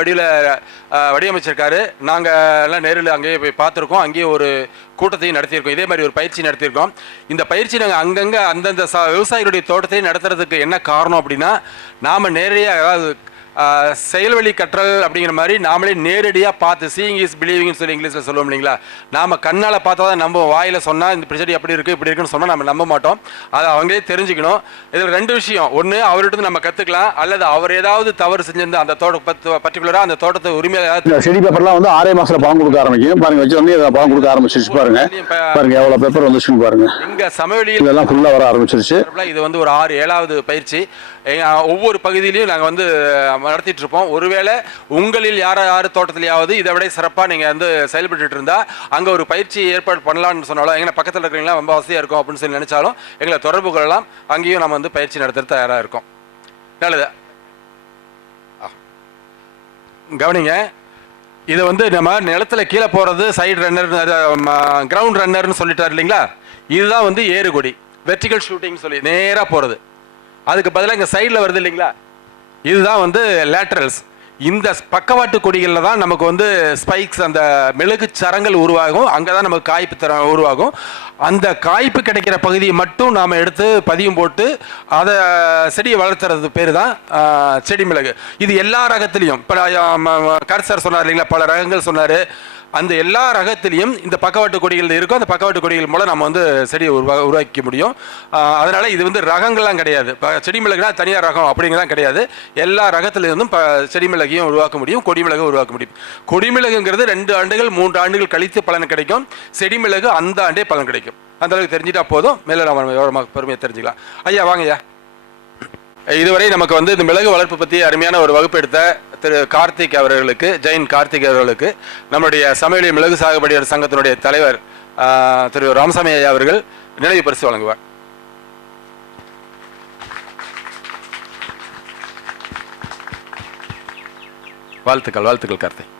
வடிவமைச்சிருக்காரு. நாங்கள் எல்லாம் நேரில் அங்கேயே போய் பார்த்துருக்கோம். அங்கேயே ஒரு கூட்டத்தையும் நடத்தியிருக்கோம். இதே மாதிரி ஒரு பயிற்சி நடத்தியிருக்கோம். இந்த பயிற்சி நாங்கள் அங்கங்கே அந்தந்த விவசாயிகளுடைய தோட்டத்தையும் நடத்துறதுக்கு என்ன காரணம் அப்படின்னா, நாம் நேரடியாக அதாவது செயல்வழி கற்றல் அப்படிங்கிற மாதிரி நாமளே நேரடியாக பார்த்து சீயிங் இஸ் பிலீவிங்னு சொல்லி இங்கிலீஷில் சொல்லுவோம் இல்லைங்களா. நாம் கண்ணால் பார்த்தா தான் நம்ம வாயில் சொன்னால் இந்த செடி அப்படி இருக்குது இப்படி இருக்குன்னு சொன்னால் நம்ம நம்ப மாட்டோம். அதை அவங்களே தெரிஞ்சுக்கணும். இதில் 2 விஷயம். ஒன்று, அவர்கிட்ட நம்ம கற்றுக்கலாம், அல்லது அவர் ஏதாவது தவறு செஞ்சிருந்தா அந்த பர்டிகுலராக அந்த தோட்டத்தை உரிமையாக செடி பேப்பர்லாம் வந்து 6 மாசத்துல பழம் கொடுக்க ஆரம்பிக்கும். பாருங்க வச்சு வந்து பழம் கொடுக்க ஆரம்பிச்சிருச்சு. பாருங்க எவ்வளோ பேப்பர் வந்துச்சுன்னு பாருங்க. இங்கே சமவெளியில் இதெல்லாம் ஃபுல்லாக வர ஆரம்பிச்சிருச்சு. இது வந்து ஒரு 6-7வது பயிற்சி. ஒவ்வொரு பகுதியிலையும் நாங்கள் வந்து நடத்திட்டு இருப்போம். ஒருவேளை உங்களில் யார் தோட்டத்திலேயாவது இதை விட சிறப்பாக நீங்கள் வந்து செயல்பட்டு இருந்தால் அங்கே ஒரு பயிற்சி ஏற்பாடு பண்ணலாம்னு சொன்னாலும், எங்களை பக்கத்தில் இருக்கிறீங்களா ரொம்ப வசதியாக இருக்கும் அப்படின்னு சொல்லி நினைச்சாலும் எங்களை தொடர்பு கொள்ளலாம். அங்கேயும் நம்ம வந்து பயிற்சி நடத்த தயாராக இருக்கோம். நல்லது, கவனிங்க. இது வந்து நம்ம நிலத்தில் கீழே போகிறது சைடு ரன்னர், கிரவுண்ட் ரன்னர்னு சொல்லிட்டார் இல்லைங்களா. இதுதான் வந்து ஏறுகொடி, வெர்டிகல் ஷூட்டிங் சொல்லி நேராக போகிறது. அதுக்கு பதிலாக இங்கே சைடில் வருது இல்லைங்களா, இதுதான் வந்து லேட்டரல்ஸ். இந்த பக்கவாட்டு கொடிகளில் தான் நமக்கு வந்து ஸ்பைக்ஸ், அந்த மெழுகு சரங்கள் உருவாகும். அங்கே தான் நமக்கு காய்ப்பு உருவாகும். அந்த காய்ப்பு கிடைக்கிற பகுதியை மட்டும் நாம் எடுத்து பதியம் போட்டு அதை செடியை வளர்த்துறது பேர் தான் செடி மிளகு. இது எல்லா ரகத்துலேயும், இப்போ கர்சர் சொன்னார் இல்லைங்களா, பல ரகங்கள் சொன்னார். அந்த எல்லா ரகத்திலையும் இந்த பக்கவாட்டு கொடிகள் இருக்கும். அந்த பக்கவாட்டு கொடிகள் மூலம் நம்ம வந்து செடியை உருவாக்க முடியும். அதனால் இது வந்து ரகங்கள்லாம் கிடையாது. செடி மிளகுனா தனியார் ரகம் அப்படிங்கிறதான் கிடையாது. எல்லா ரகத்திலிருந்தும் செடி மிளகையும் உருவாக்க முடியும், கொடிமிளகும் உருவாக்க முடியும். கொடிமிளகுங்கிறது 2 ஆண்டுகள் 3 ஆண்டுகள் கழித்து பலன் கிடைக்கும். செடி மிளகு அந்த ஆண்டே பலன் கிடைக்கும். அந்த அளவுக்கு தெரிஞ்சிட்டா போதும். மேலே நம்ம பெருமையை தெரிஞ்சுக்கலாம். ஐயா வாங்க ஐயா. இதுவரை நமக்கு வந்து இந்த மிளகு வளர்ப்பு பற்றி அருமையான ஒரு வகுப்பு எடுத்த திரு கார்த்திக் அவர்களுக்கு, ஜெயின் கார்த்திக் அவர்களுக்கு, நம்முடைய சமவெளி மிளகு சாகுபடியாளர் சங்கத்தினுடைய தலைவர் திரு ராமசாமி ஐயா அவர்கள் நினைவு பரிசு வழங்குவார். வாழ்த்துக்கள், வாழ்த்துக்கள் கார்த்திக்.